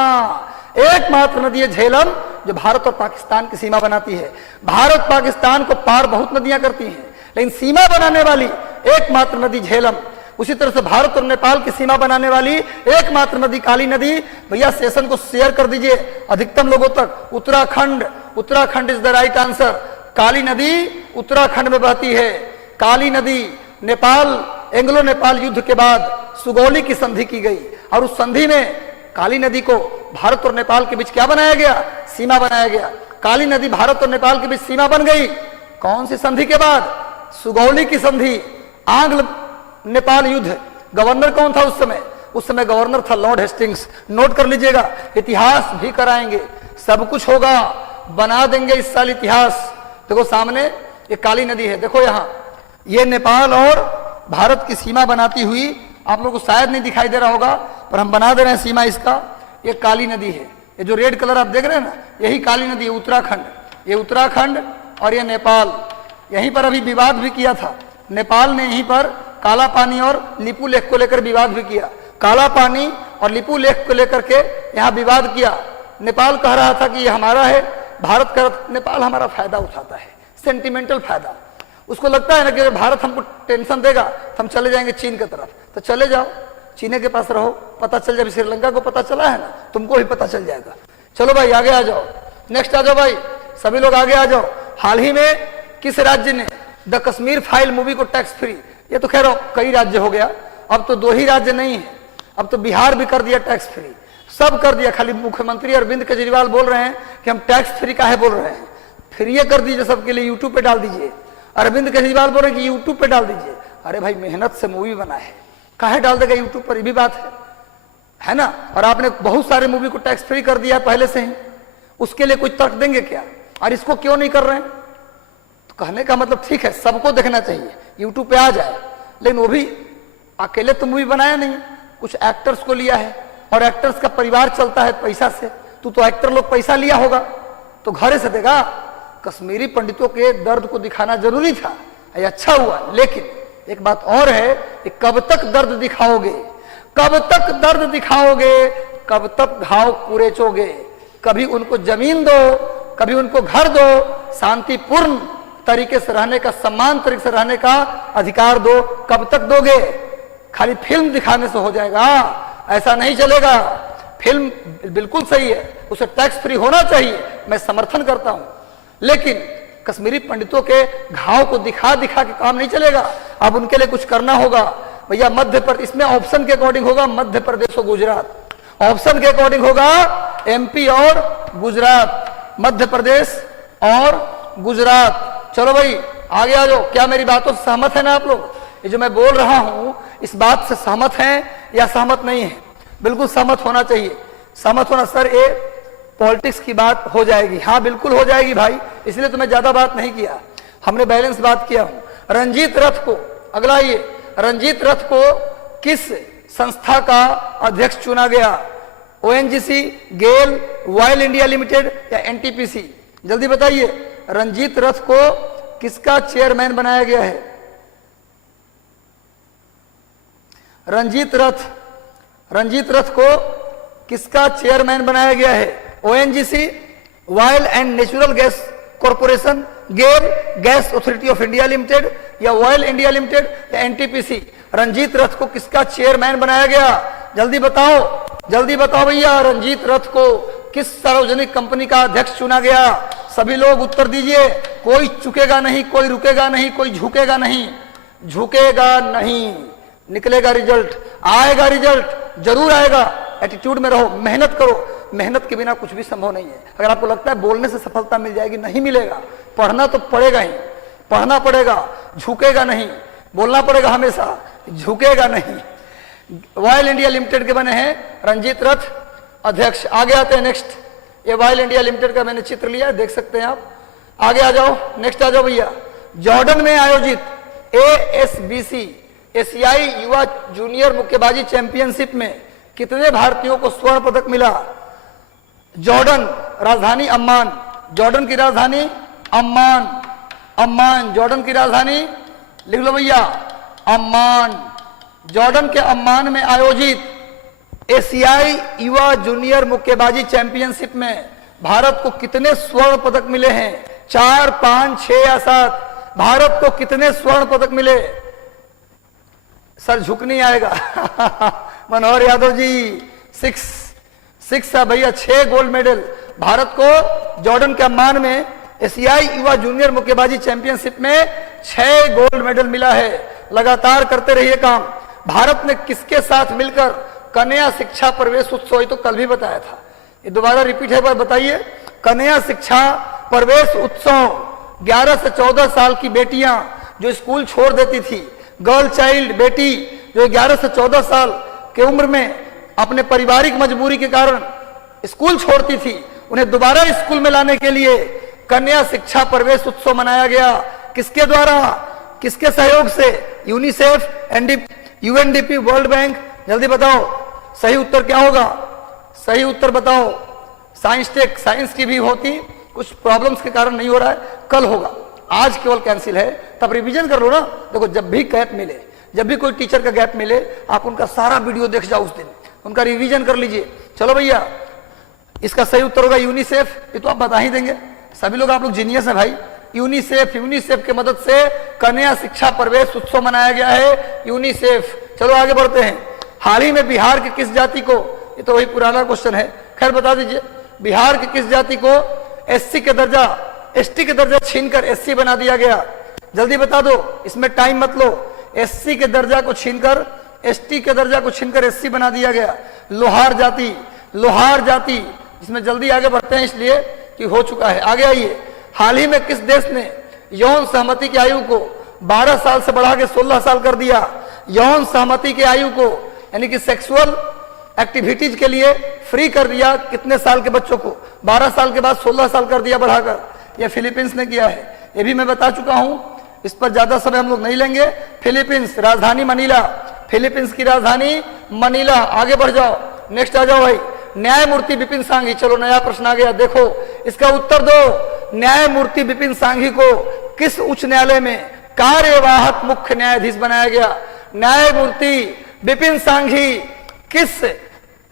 एकमात्र नदी है झेलम जो भारत और पाकिस्तान की सीमा बनाती है। भारत पाकिस्तान को पार बहुत नदियां करती हैं, लेकिन सीमा बनाने वाली एकमात्र नदी झेलम। उसी तरह से भारत और नेपाल की सीमा बनाने वाली एकमात्र नदी काली नदी। भैया सेशन को शेयर कर दीजिए अधिकतम लोगों तक। Uttarakhand is the right answer. Kali नदी उत्तराखंड में बहती है। काली नदी एंग्लो नेपाल युद्ध के बाद सुगौली की संधि की गई और उस संधि में काली नदी को भारत और नेपाल के बीच क्या बनाया गया? सीमा बनाया गया। काली नदी भारत और नेपाल के बीच सीमा बन गई। कौन सी संधि के बाद? सुगौली की संधि। आंग्ल नेपाल युद्ध। गवर्नर कौन था उस समय? उस समय गवर्नर था लॉर्ड हेस्टिंग्स। नोट कर लीजिएगा, इतिहास भी कराएंगे, सब कुछ होगा, बना देंगे इस साल इतिहास। देखो सामने ये काली नदी है, देखो यहाँ ये नेपाल और भारत की सीमा बनाती हुई, आप लोगों को शायद नहीं दिखाई दे रहा होगा पर हम बना दे रहे हैं सीमा इसका। ये काली नदी है, ये जो रेड कलर आप देख रहे हैं ना, यही काली नदी है। ये उत्तराखंड और ये नेपाल। यहीं पर अभी विवाद भी किया था। नेपाल ने यहीं पर काला पानी और लिपू लेक को लेकर विवाद भी किया। काला पानी और लिपू लेक को लेकर के यहाँ विवाद किया। नेपाल कह रहा था कि ये हमारा है, भारत का, नेपाल हमारा फायदा उठाता है, सेंटिमेंटल फायदा। उसको लगता है ना कि भारत हमको टेंशन देगा तो हम चले जाएंगे चीन की तरफ। तो चले जाओ, चीन के पास रहो, पता चल जाए। श्रीलंका को पता चला है ना, तुमको भी पता चल जाएगा। चलो भाई आगे आ जाओ, नेक्स्ट आ जाओ भाई, सभी लोग आगे आ जाओ। हाल ही में किस राज्य ने द कश्मीर फाइल मूवी को टैक्स फ्री? ये तो खैर कई राज्य हो गया, अब तो 2 ही राज्य नहीं है, अब तो बिहार भी कर दिया टैक्स फ्री, सब कर दिया। खाली मुख्यमंत्री अरविंद केजरीवाल बोल रहे हैं कि हम टैक्स फ्री काहे बोल रहे हैं, फिर ये कर दीजिए सबके लिए, यूट्यूब पे डाल दीजिए। अरविंद केजरीवाल बोल रहे हैं कि यूट्यूब पे डाल दीजिए। अरे भाई मेहनत से मूवी बना है, काहे डाल देगा यूट्यूब पर? ये भी बात है ना। और आपने बहुत सारे मूवी को टैक्स फ्री कर दिया पहले से ही, उसके लिए कोई तर्क देंगे क्या? और इसको क्यों नहीं कर रहे हैं? तो कहने का मतलब ठीक है, सबको देखना चाहिए, यूट्यूब पे आ जाए, लेकिन वो भी अकेले तो मूवी बनाया नहीं, कुछ एक्टर्स को लिया है और एक्टर्स का परिवार चलता है पैसा से। तू तो एक्टर लोग पैसा लिया होगा तो घरे से देगा। कश्मीरी पंडितों के दर्द को दिखाना जरूरी था, ये अच्छा हुआ। लेकिन एक बात और है कि कब तक दर्द दिखाओगे, कब तक दर्द दिखाओगे, कब तक घाव कुरेचोगे। कभी उनको जमीन दो, कभी उनको घर दो, शांतिपूर्ण तरीके से रहने का, सम्मान तरीके से रहने का अधिकार दो। कब तक दोगे? खाली फिल्म दिखाने से हो जाएगा? ऐसा नहीं चलेगा। फिल्म बिल्कुल सही है, उसे टैक्स फ्री होना चाहिए, मैं समर्थन करता हूं, लेकिन कश्मीरी पंडितों के घाव को दिखा दिखा के काम नहीं चलेगा। अब उनके लिए कुछ करना होगा भैया। मध्य प्रदेश, इसमें ऑप्शन के अकॉर्डिंग होगा मध्य प्रदेश और गुजरात, ऑप्शन के अकॉर्डिंग होगा एमपी और गुजरात, मध्य प्रदेश और गुजरात। चलो भाई आगे आ जाओ। क्या मेरी बातों से सहमत है ना आप लोग? ये जो मैं बोल रहा हूं इस बात से सहमत हैं या सहमत नहीं है? बिल्कुल सहमत होना चाहिए। सहमत होना सर, ये पॉलिटिक्स की बात हो जाएगी। हाँ बिल्कुल हो जाएगी भाई, इसलिए तो मैं ज्यादा बात नहीं किया, हमने बैलेंस बात किया हूं। रंजीत रथ को, अगला ये, रंजीत रथ को किस संस्था का अध्यक्ष चुना गया? ओएनजीसी, गेल, ऑयल इंडिया लिमिटेड या एनटीपीसी? जल्दी बताइए, रंजीत रथ को किसका चेयरमैन बनाया गया है? रंजीत रथ को किसका चेयरमैन बनाया गया है? ONGC, oil and natural gas corporation, GAIL, gas authority of India limited या ऑयल इंडिया लिमिटेड या एनटीपीसी? रंजीत रथ को किसका चेयरमैन बनाया गया? जल्दी बताओ भैया, रंजीत रथ को किस सार्वजनिक कंपनी का अध्यक्ष चुना गया? सभी लोग उत्तर दीजिए। कोई चुकेगा नहीं, कोई रुकेगा नहीं, कोई झुकेगा नहीं। निकलेगा रिजल्ट, आएगा रिजल्ट, जरूर आएगा। एटीट्यूड में रहो, मेहनत करो, मेहनत के बिना कुछ भी संभव नहीं है। अगर आपको लगता है बोलने से सफलता मिल जाएगी, नहीं मिलेगा। पढ़ना तो पड़ेगा ही, पढ़ना पड़ेगा, झुकेगा नहीं, बोलना पड़ेगा हमेशा, झुकेगा नहीं। ऑयल इंडिया लिमिटेड के बने हैं रंजीत रथ अध्यक्ष। आगे आते हैं नेक्स्ट। ये ऑयल इंडिया लिमिटेड का मैंने चित्र लिया है, देख सकते हैं आप। आगे आ जाओ, नेक्स्ट आ जाओ भैया। जॉर्डन में आयोजित ASBC एशियाई युवा जूनियर मुक्केबाजी चैंपियनशिप में कितने भारतीयों को स्वर्ण पदक मिला? जॉर्डन, राजधानी अम्मान, जॉर्डन की राजधानी अम्मान, जॉर्डन की राजधानी लिख लो भैया, अम्मान। जॉर्डन के अम्मान में आयोजित एशियाई युवा जूनियर मुक्केबाजी चैंपियनशिप में भारत को कितने स्वर्ण पदक मिले हैं? 4, 5, 6 या 7? भारत को कितने स्वर्ण पदक मिले? सर झुक नहीं आएगा। मनोहर यादव जी 6 है भैया, 6 गोल्ड मेडल भारत को जॉर्डन के अम्मान में एशियाई युवा जूनियर मुक्केबाजी चैंपियनशिप में 6 गोल्ड मेडल मिला है। लगातार करते रहिए काम। भारत ने किसके साथ मिलकर कन्या शिक्षा प्रवेश उत्सव, ये तो कल भी बताया था, ये दोबारा रिपीट है, बताइए। कन्या शिक्षा प्रवेश उत्सव 11 से 14 साल की बेटियां जो स्कूल छोड़ देती थी, गर्ल चाइल्ड बेटी जो 11 से 14 साल के उम्र में अपने पारिवारिक मजबूरी के कारण स्कूल छोड़ती थी, उन्हें दोबारा स्कूल में लाने के लिए कन्या शिक्षा प्रवेश उत्सव मनाया गया। किसके द्वारा, किसके सहयोग से? UNICEF, UNDP, world bank? जल्दी बताओ सही उत्तर क्या होगा? सही उत्तर बताओ। साइंस टेक, साइंस की भी होती, कुछ प्रॉब्लम्स के कारण नहीं हो रहा है, कल होगा, आज केवल कैंसिल है। तब रिवीजन कर लो ना। देखो जब भी गैप मिले, जब भी कोई टीचर का गैप मिले, आप उनका सारा वीडियो देख जाओ उस दिन, उनका रिवीजन कर लीजिए। चलो भैया, इसका सही उत्तर होगा यूनिसेफ। ये तो आप बता ही देंगे, सभी लोग आप लोग जीनियस हैं भाई। यूनिसेफ की मदद से कन्या शिक्षा प्रवेश उत्सव मनाया गया है, यूनिसेफ। चलो आगे बढ़ते हैं। हाल ही में बिहार की किस जाति को, ये तो वही पुराना क्वेश्चन है, खैर बता दीजिए, बिहार की किस जाति को एससी के दर्जा, एसटी के दर्जा छीनकर एससी बना दिया गया? जल्दी बता दो, इसमें टाइम मत लो। एससी के दर्जा को छीनकर एसटी के दर्जा को छीनकर एससी बना दिया गया। लोहार जाति, लोहार जाति, इसमें जल्दी आगे बढ़ते हैं इसलिए कि हो चुका है। आगे आइए। हाल ही में किस देश ने यौन सहमति की आयु को 12 साल से बढ़ा के 16 साल कर दिया? यौन सहमति की आयु को यानी कि सेक्सुअल एक्टिविटीज के लिए फ्री कर दिया कितने साल के बच्चों को? 12 साल के बाद 16 साल कर दिया बढ़ाकर। यह फिलीपींस ने किया है। ये भी मैं बता चुका हूं, इस पर ज्यादा समय हम लोग नहीं लेंगे। फिलीपींस, राजधानी मनीला, फिलीपींस की राजधानी मनीला। आगे बढ़ जाओ, नेक्स्ट आ जाओ भाई। न्यायमूर्ति विपिन सांघी, चलो नया प्रश्न आ गया, देखो इसका उत्तर दो। न्यायमूर्ति विपिन सांघी को किस उच्च न्यायालय में कार्यवाहक मुख्य न्यायाधीश बनाया गया? न्यायमूर्ति विपिन सांघी किस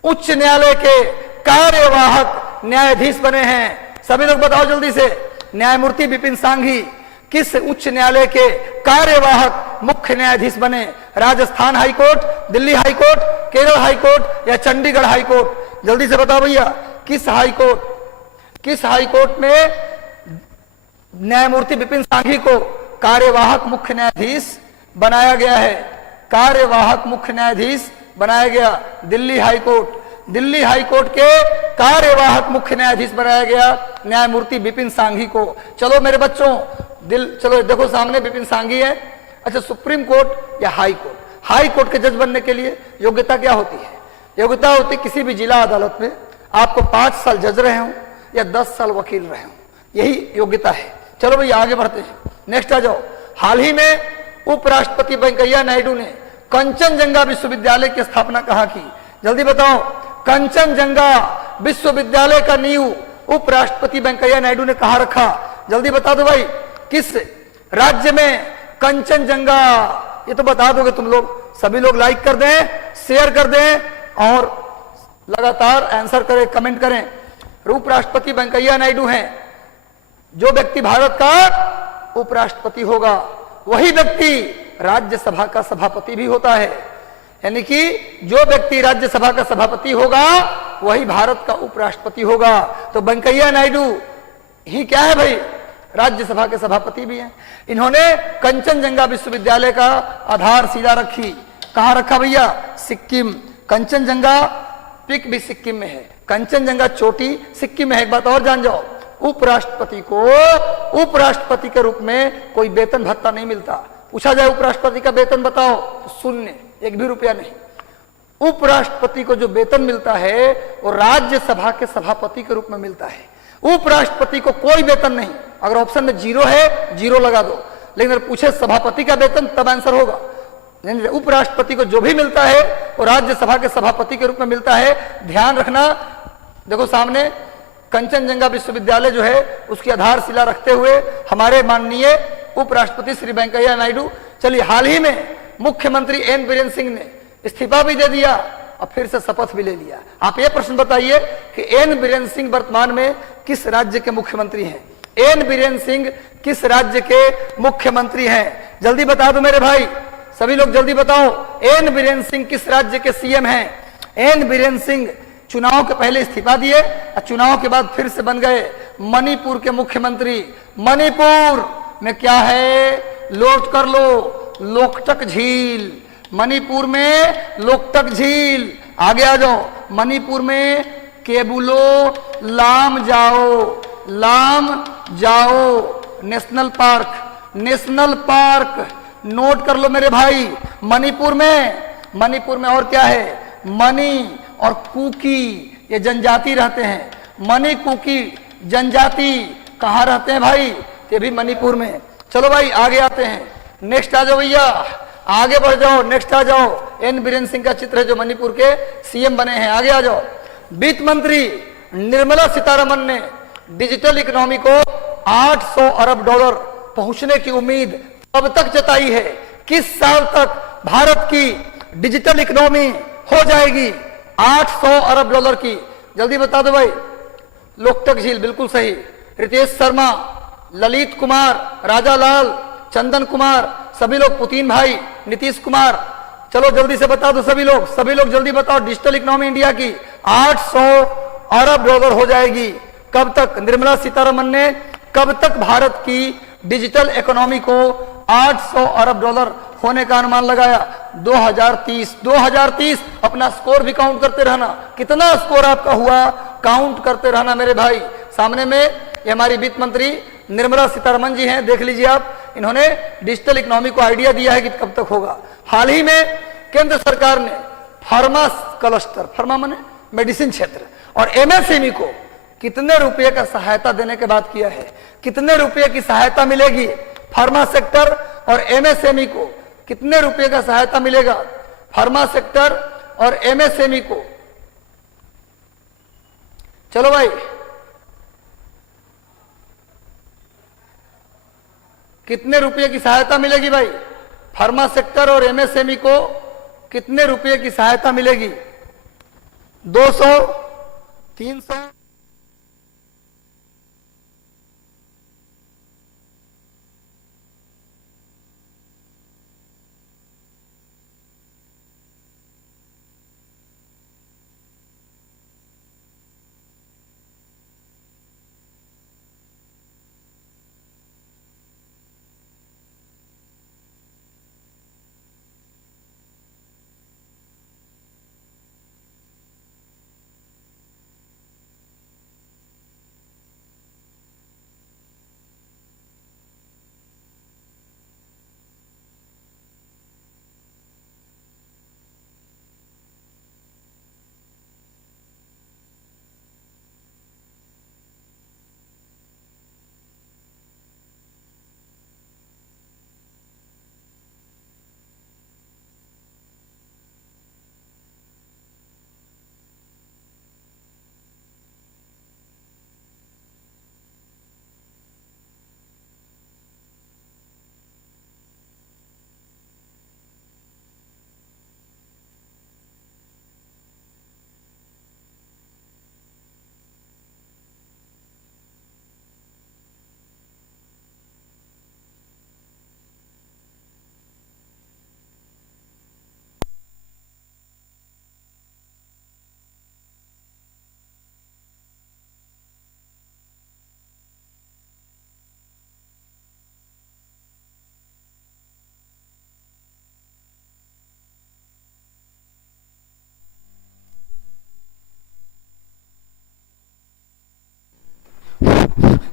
उच्च न्यायालय के कार्यवाहक न्यायाधीश बने हैं? सभी लोग बताओ जल्दी से। न्यायमूर्ति विपिन सांघी किस उच्च न्यायालय के कार्यवाहक मुख्य न्यायाधीश बने? Rajasthan high court, Delhi high court, Kerala high court या चंडीगढ़ हाईकोर्ट? जल्दी से बताओ भैया, किस हाईकोर्ट में न्यायमूर्ति विपिन सांघी को कार्यवाहक मुख्य न्यायाधीश बनाया गया है? कार्यवाहक मुख्य न्यायाधीश बनाया गया दिल्ली हाईकोर्ट। दिल्ली हाईकोर्ट के कार्यवाहक मुख्य न्यायाधीश बनाया गया न्यायमूर्ति विपिन सांघी को। चलो मेरे बच्चों, चलो देखो सामने विपिन सांघी है। अच्छा, सुप्रीम कोर्ट या हाई कोर्ट? हाई कोर्ट के जज बनने के लिए योग्यता क्या होती है? योग्यता होती है किसी भी जिला अदालत में आपको 5 साल जज रहे हों या 10 साल वकील रहे हों, यही योग्यता है। चलो भैया आगे बढ़ते हैं, नेक्स्ट आ जाओ। हाल ही में उपराष्ट्रपति वेंकैया नायडू ने कंचनजंगा विश्वविद्यालय की स्थापना कहाँ की? जल्दी बताओ। कंचनजंगा विश्वविद्यालय का नींव उपराष्ट्रपति वेंकैया नायडू ने कहाँ रखा? जल्दी बता दो भाई, किस राज्य में कंचनजंगा? ये तो बता दोगे तुम लोग। सभी लोग लाइक कर दें, शेयर कर दें और लगातार आंसर करें, कमेंट करें। उपराष्ट्रपति वेंकैया नायडू हैं। जो व्यक्ति भारत का उपराष्ट्रपति होगा वही व्यक्ति राज्यसभा का सभापति भी होता है। यानी कि जो व्यक्ति राज्यसभा का सभापति होगा वही भारत का उपराष्ट्रपति होगा। तो वेंकैया नायडू ही क्या है भाई? राज्यसभा के सभापति भी हैं। इन्होंने कंचनजंगा विश्वविद्यालय का आधारशिला रखी। कहां रखा भैया? सिक्किम। कंचनजंगा पिक भी सिक्किम में है, कंचनजंगा चोटी सिक्किम में है। एक बात और जान जाओ, उपराष्ट्रपति को उपराष्ट्रपति के रूप में कोई वेतन भत्ता नहीं मिलता। पूछा जाए उपराष्ट्रपति का वेतन बताओ तो शून्य, 1 भी रुपया नहीं। उपराष्ट्रपति को जो वेतन मिलता है वो राज्यसभा के सभापति के रूप में मिलता है। उपराष्ट्रपति को कोई वेतन नहीं। अगर ऑप्शन में 0 है 0 लगा दो, लेकिन अगर पूछे सभापति का वेतन तब आंसर होगा। उपराष्ट्रपति को जो भी मिलता है वो राज्यसभा के सभापति के रूप में मिलता है। ध्यान रखना। देखो सामने कंचनजंगा विश्वविद्यालय जो है उसकी आधारशिला रखते हुए हमारे माननीय उपराष्ट्रपति श्री वेंकैया नायडू। चलिए, हाल ही में मुख्यमंत्री एन बीरेन सिंह ने इस्तीफा भी दे दिया और फिर से शपथ भी ले लिया। आप ये प्रश्न बताइए कि एन बीरेन सिंह वर्तमान में किस राज्य के मुख्यमंत्री हैं? एन बीरेन सिंह किस राज्य के मुख्यमंत्री हैं? जल्दी बता दो मेरे भाई, सभी लोग जल्दी बताओ। एन बीरेन सिंह किस राज्य के सीएम हैं? एन बीरेन सिंह चुनाव के पहले इस्तीफा दिए और चुनाव के बाद फिर से बन गए मणिपुर के मुख्यमंत्री। मणिपुर में क्या है? नोट कर लो, लोकटक झील। मणिपुर में लोकटक झील। आगे आ जाओ। मणिपुर में केबुलो लाम जाओ नेशनल पार्क। नोट कर लो मेरे भाई। मणिपुर में और क्या है? मणि और कुकी, ये जनजाति रहते हैं। मणि कुकी जनजाति कहाँ रहते हैं भाई? ये भी मणिपुर में। चलो भाई आगे आते हैं, नेक्स्ट आ जाओ भैया, आगे बढ़ जाओ, नेक्स्ट आ जाओ। एन बीरेन सिंह का चित्र है जो मणिपुर के सीएम बने हैं। आगे आ जाओ। वित्त मंत्री निर्मला सीतारमण ने डिजिटल इकोनॉमी को $800 अरब पहुंचने की उम्मीद कब तक जताई है? किस साल तक भारत की डिजिटल इकोनॉमी हो जाएगी $800 अरब की? जल्दी बता दो भाई। लोकटक झील बिल्कुल सही। रितेश शर्मा, ललित कुमार, राजा लाल, चंदन कुमार, सभी लोग, पुतीन भाई, नीतीश कुमार। चलो जल्दी से बता दो सभी लोग जल्दी बताओ। डिजिटल इकोनॉमी इंडिया की $800 अरब हो जाएगी। कब तक? निर्मला सीतारमण ने कब तक भारत की डिजिटल इकोनॉमी को $800 अरब होने का अनुमान लगाया? 2030। अपना स्कोर भी काउंट करते रहना, कितना स्कोर आपका हुआ काउंट करते रहना मेरे भाई। सामने में ये हमारी वित्त मंत्री निर्मला सीतारमण जी हैं, देख लीजिए आप। इन्होंने डिजिटल इकोनॉमी को आइडिया दिया है कि कब तक होगा। हाल ही में केंद्र सरकार ने फार्मा क्लस्टर, फार्मा माने मेडिसिन क्षेत्र, और एमएसएमई को कितने रुपए का सहायता देने के बाद किया है, कितने रुपए की सहायता मिलेगी फार्मा सेक्टर और एमएसएमई को, कितने रुपए का सहायता मिलेगा फार्मा सेक्टर और एमएसएमई को। चलो भाई, कितने रुपए की सहायता मिलेगी भाई फार्मा सेक्टर और एमएसएमई को, कितने रुपए की सहायता मिलेगी? 200, 300,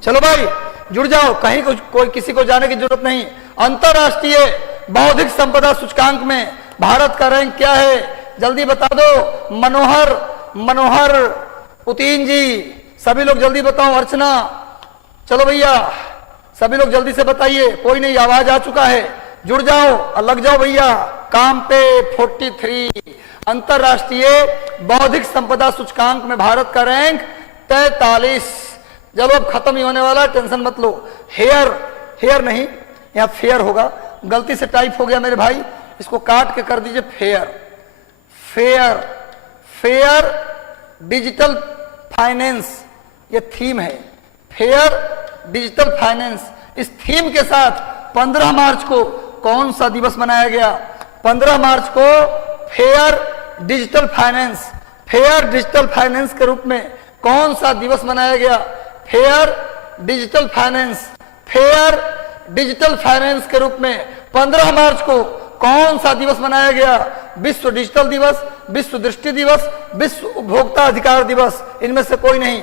चलो भाई जुड़ जाओ, कहीं कोई किसी को जाने की जरूरत नहीं। अंतरराष्ट्रीय बौद्धिक संपदा सूचकांक में भारत का रैंक क्या है, जल्दी बता दो। मनोहर पुतीन जी, सभी लोग जल्दी बताओ। अर्चना, चलो भैया सभी लोग जल्दी से बताइए। कोई नहीं, आवाज आ चुका है, जुड़ जाओ और लग जाओ भैया काम पे। 43 अंतरराष्ट्रीय बौद्धिक संपदा सूचकांक में भारत का रैंक 43। जब अब खत्म ही होने वाला, टेंशन मत लो। हेयर नहीं, यहां फेयर होगा, गलती से टाइप हो गया मेरे भाई, इसको काट के कर दीजिए फेयर डिजिटल फाइनेंस, ये थीम है, फेयर डिजिटल फाइनेंस। इस थीम के साथ 15 मार्च को कौन सा दिवस मनाया गया? 15 मार्च को फेयर डिजिटल फाइनेंस के रूप में कौन सा दिवस मनाया गया? फेयर डिजिटल फाइनेंस के रूप में 15 मार्च को कौन सा दिवस मनाया गया? विश्व डिजिटल दिवस, विश्व दृष्टि दिवस, विश्व उपभोक्ता अधिकार दिवस। इनमें से कोई नहीं।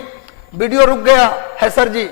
वीडियो रुक गया है सर जी।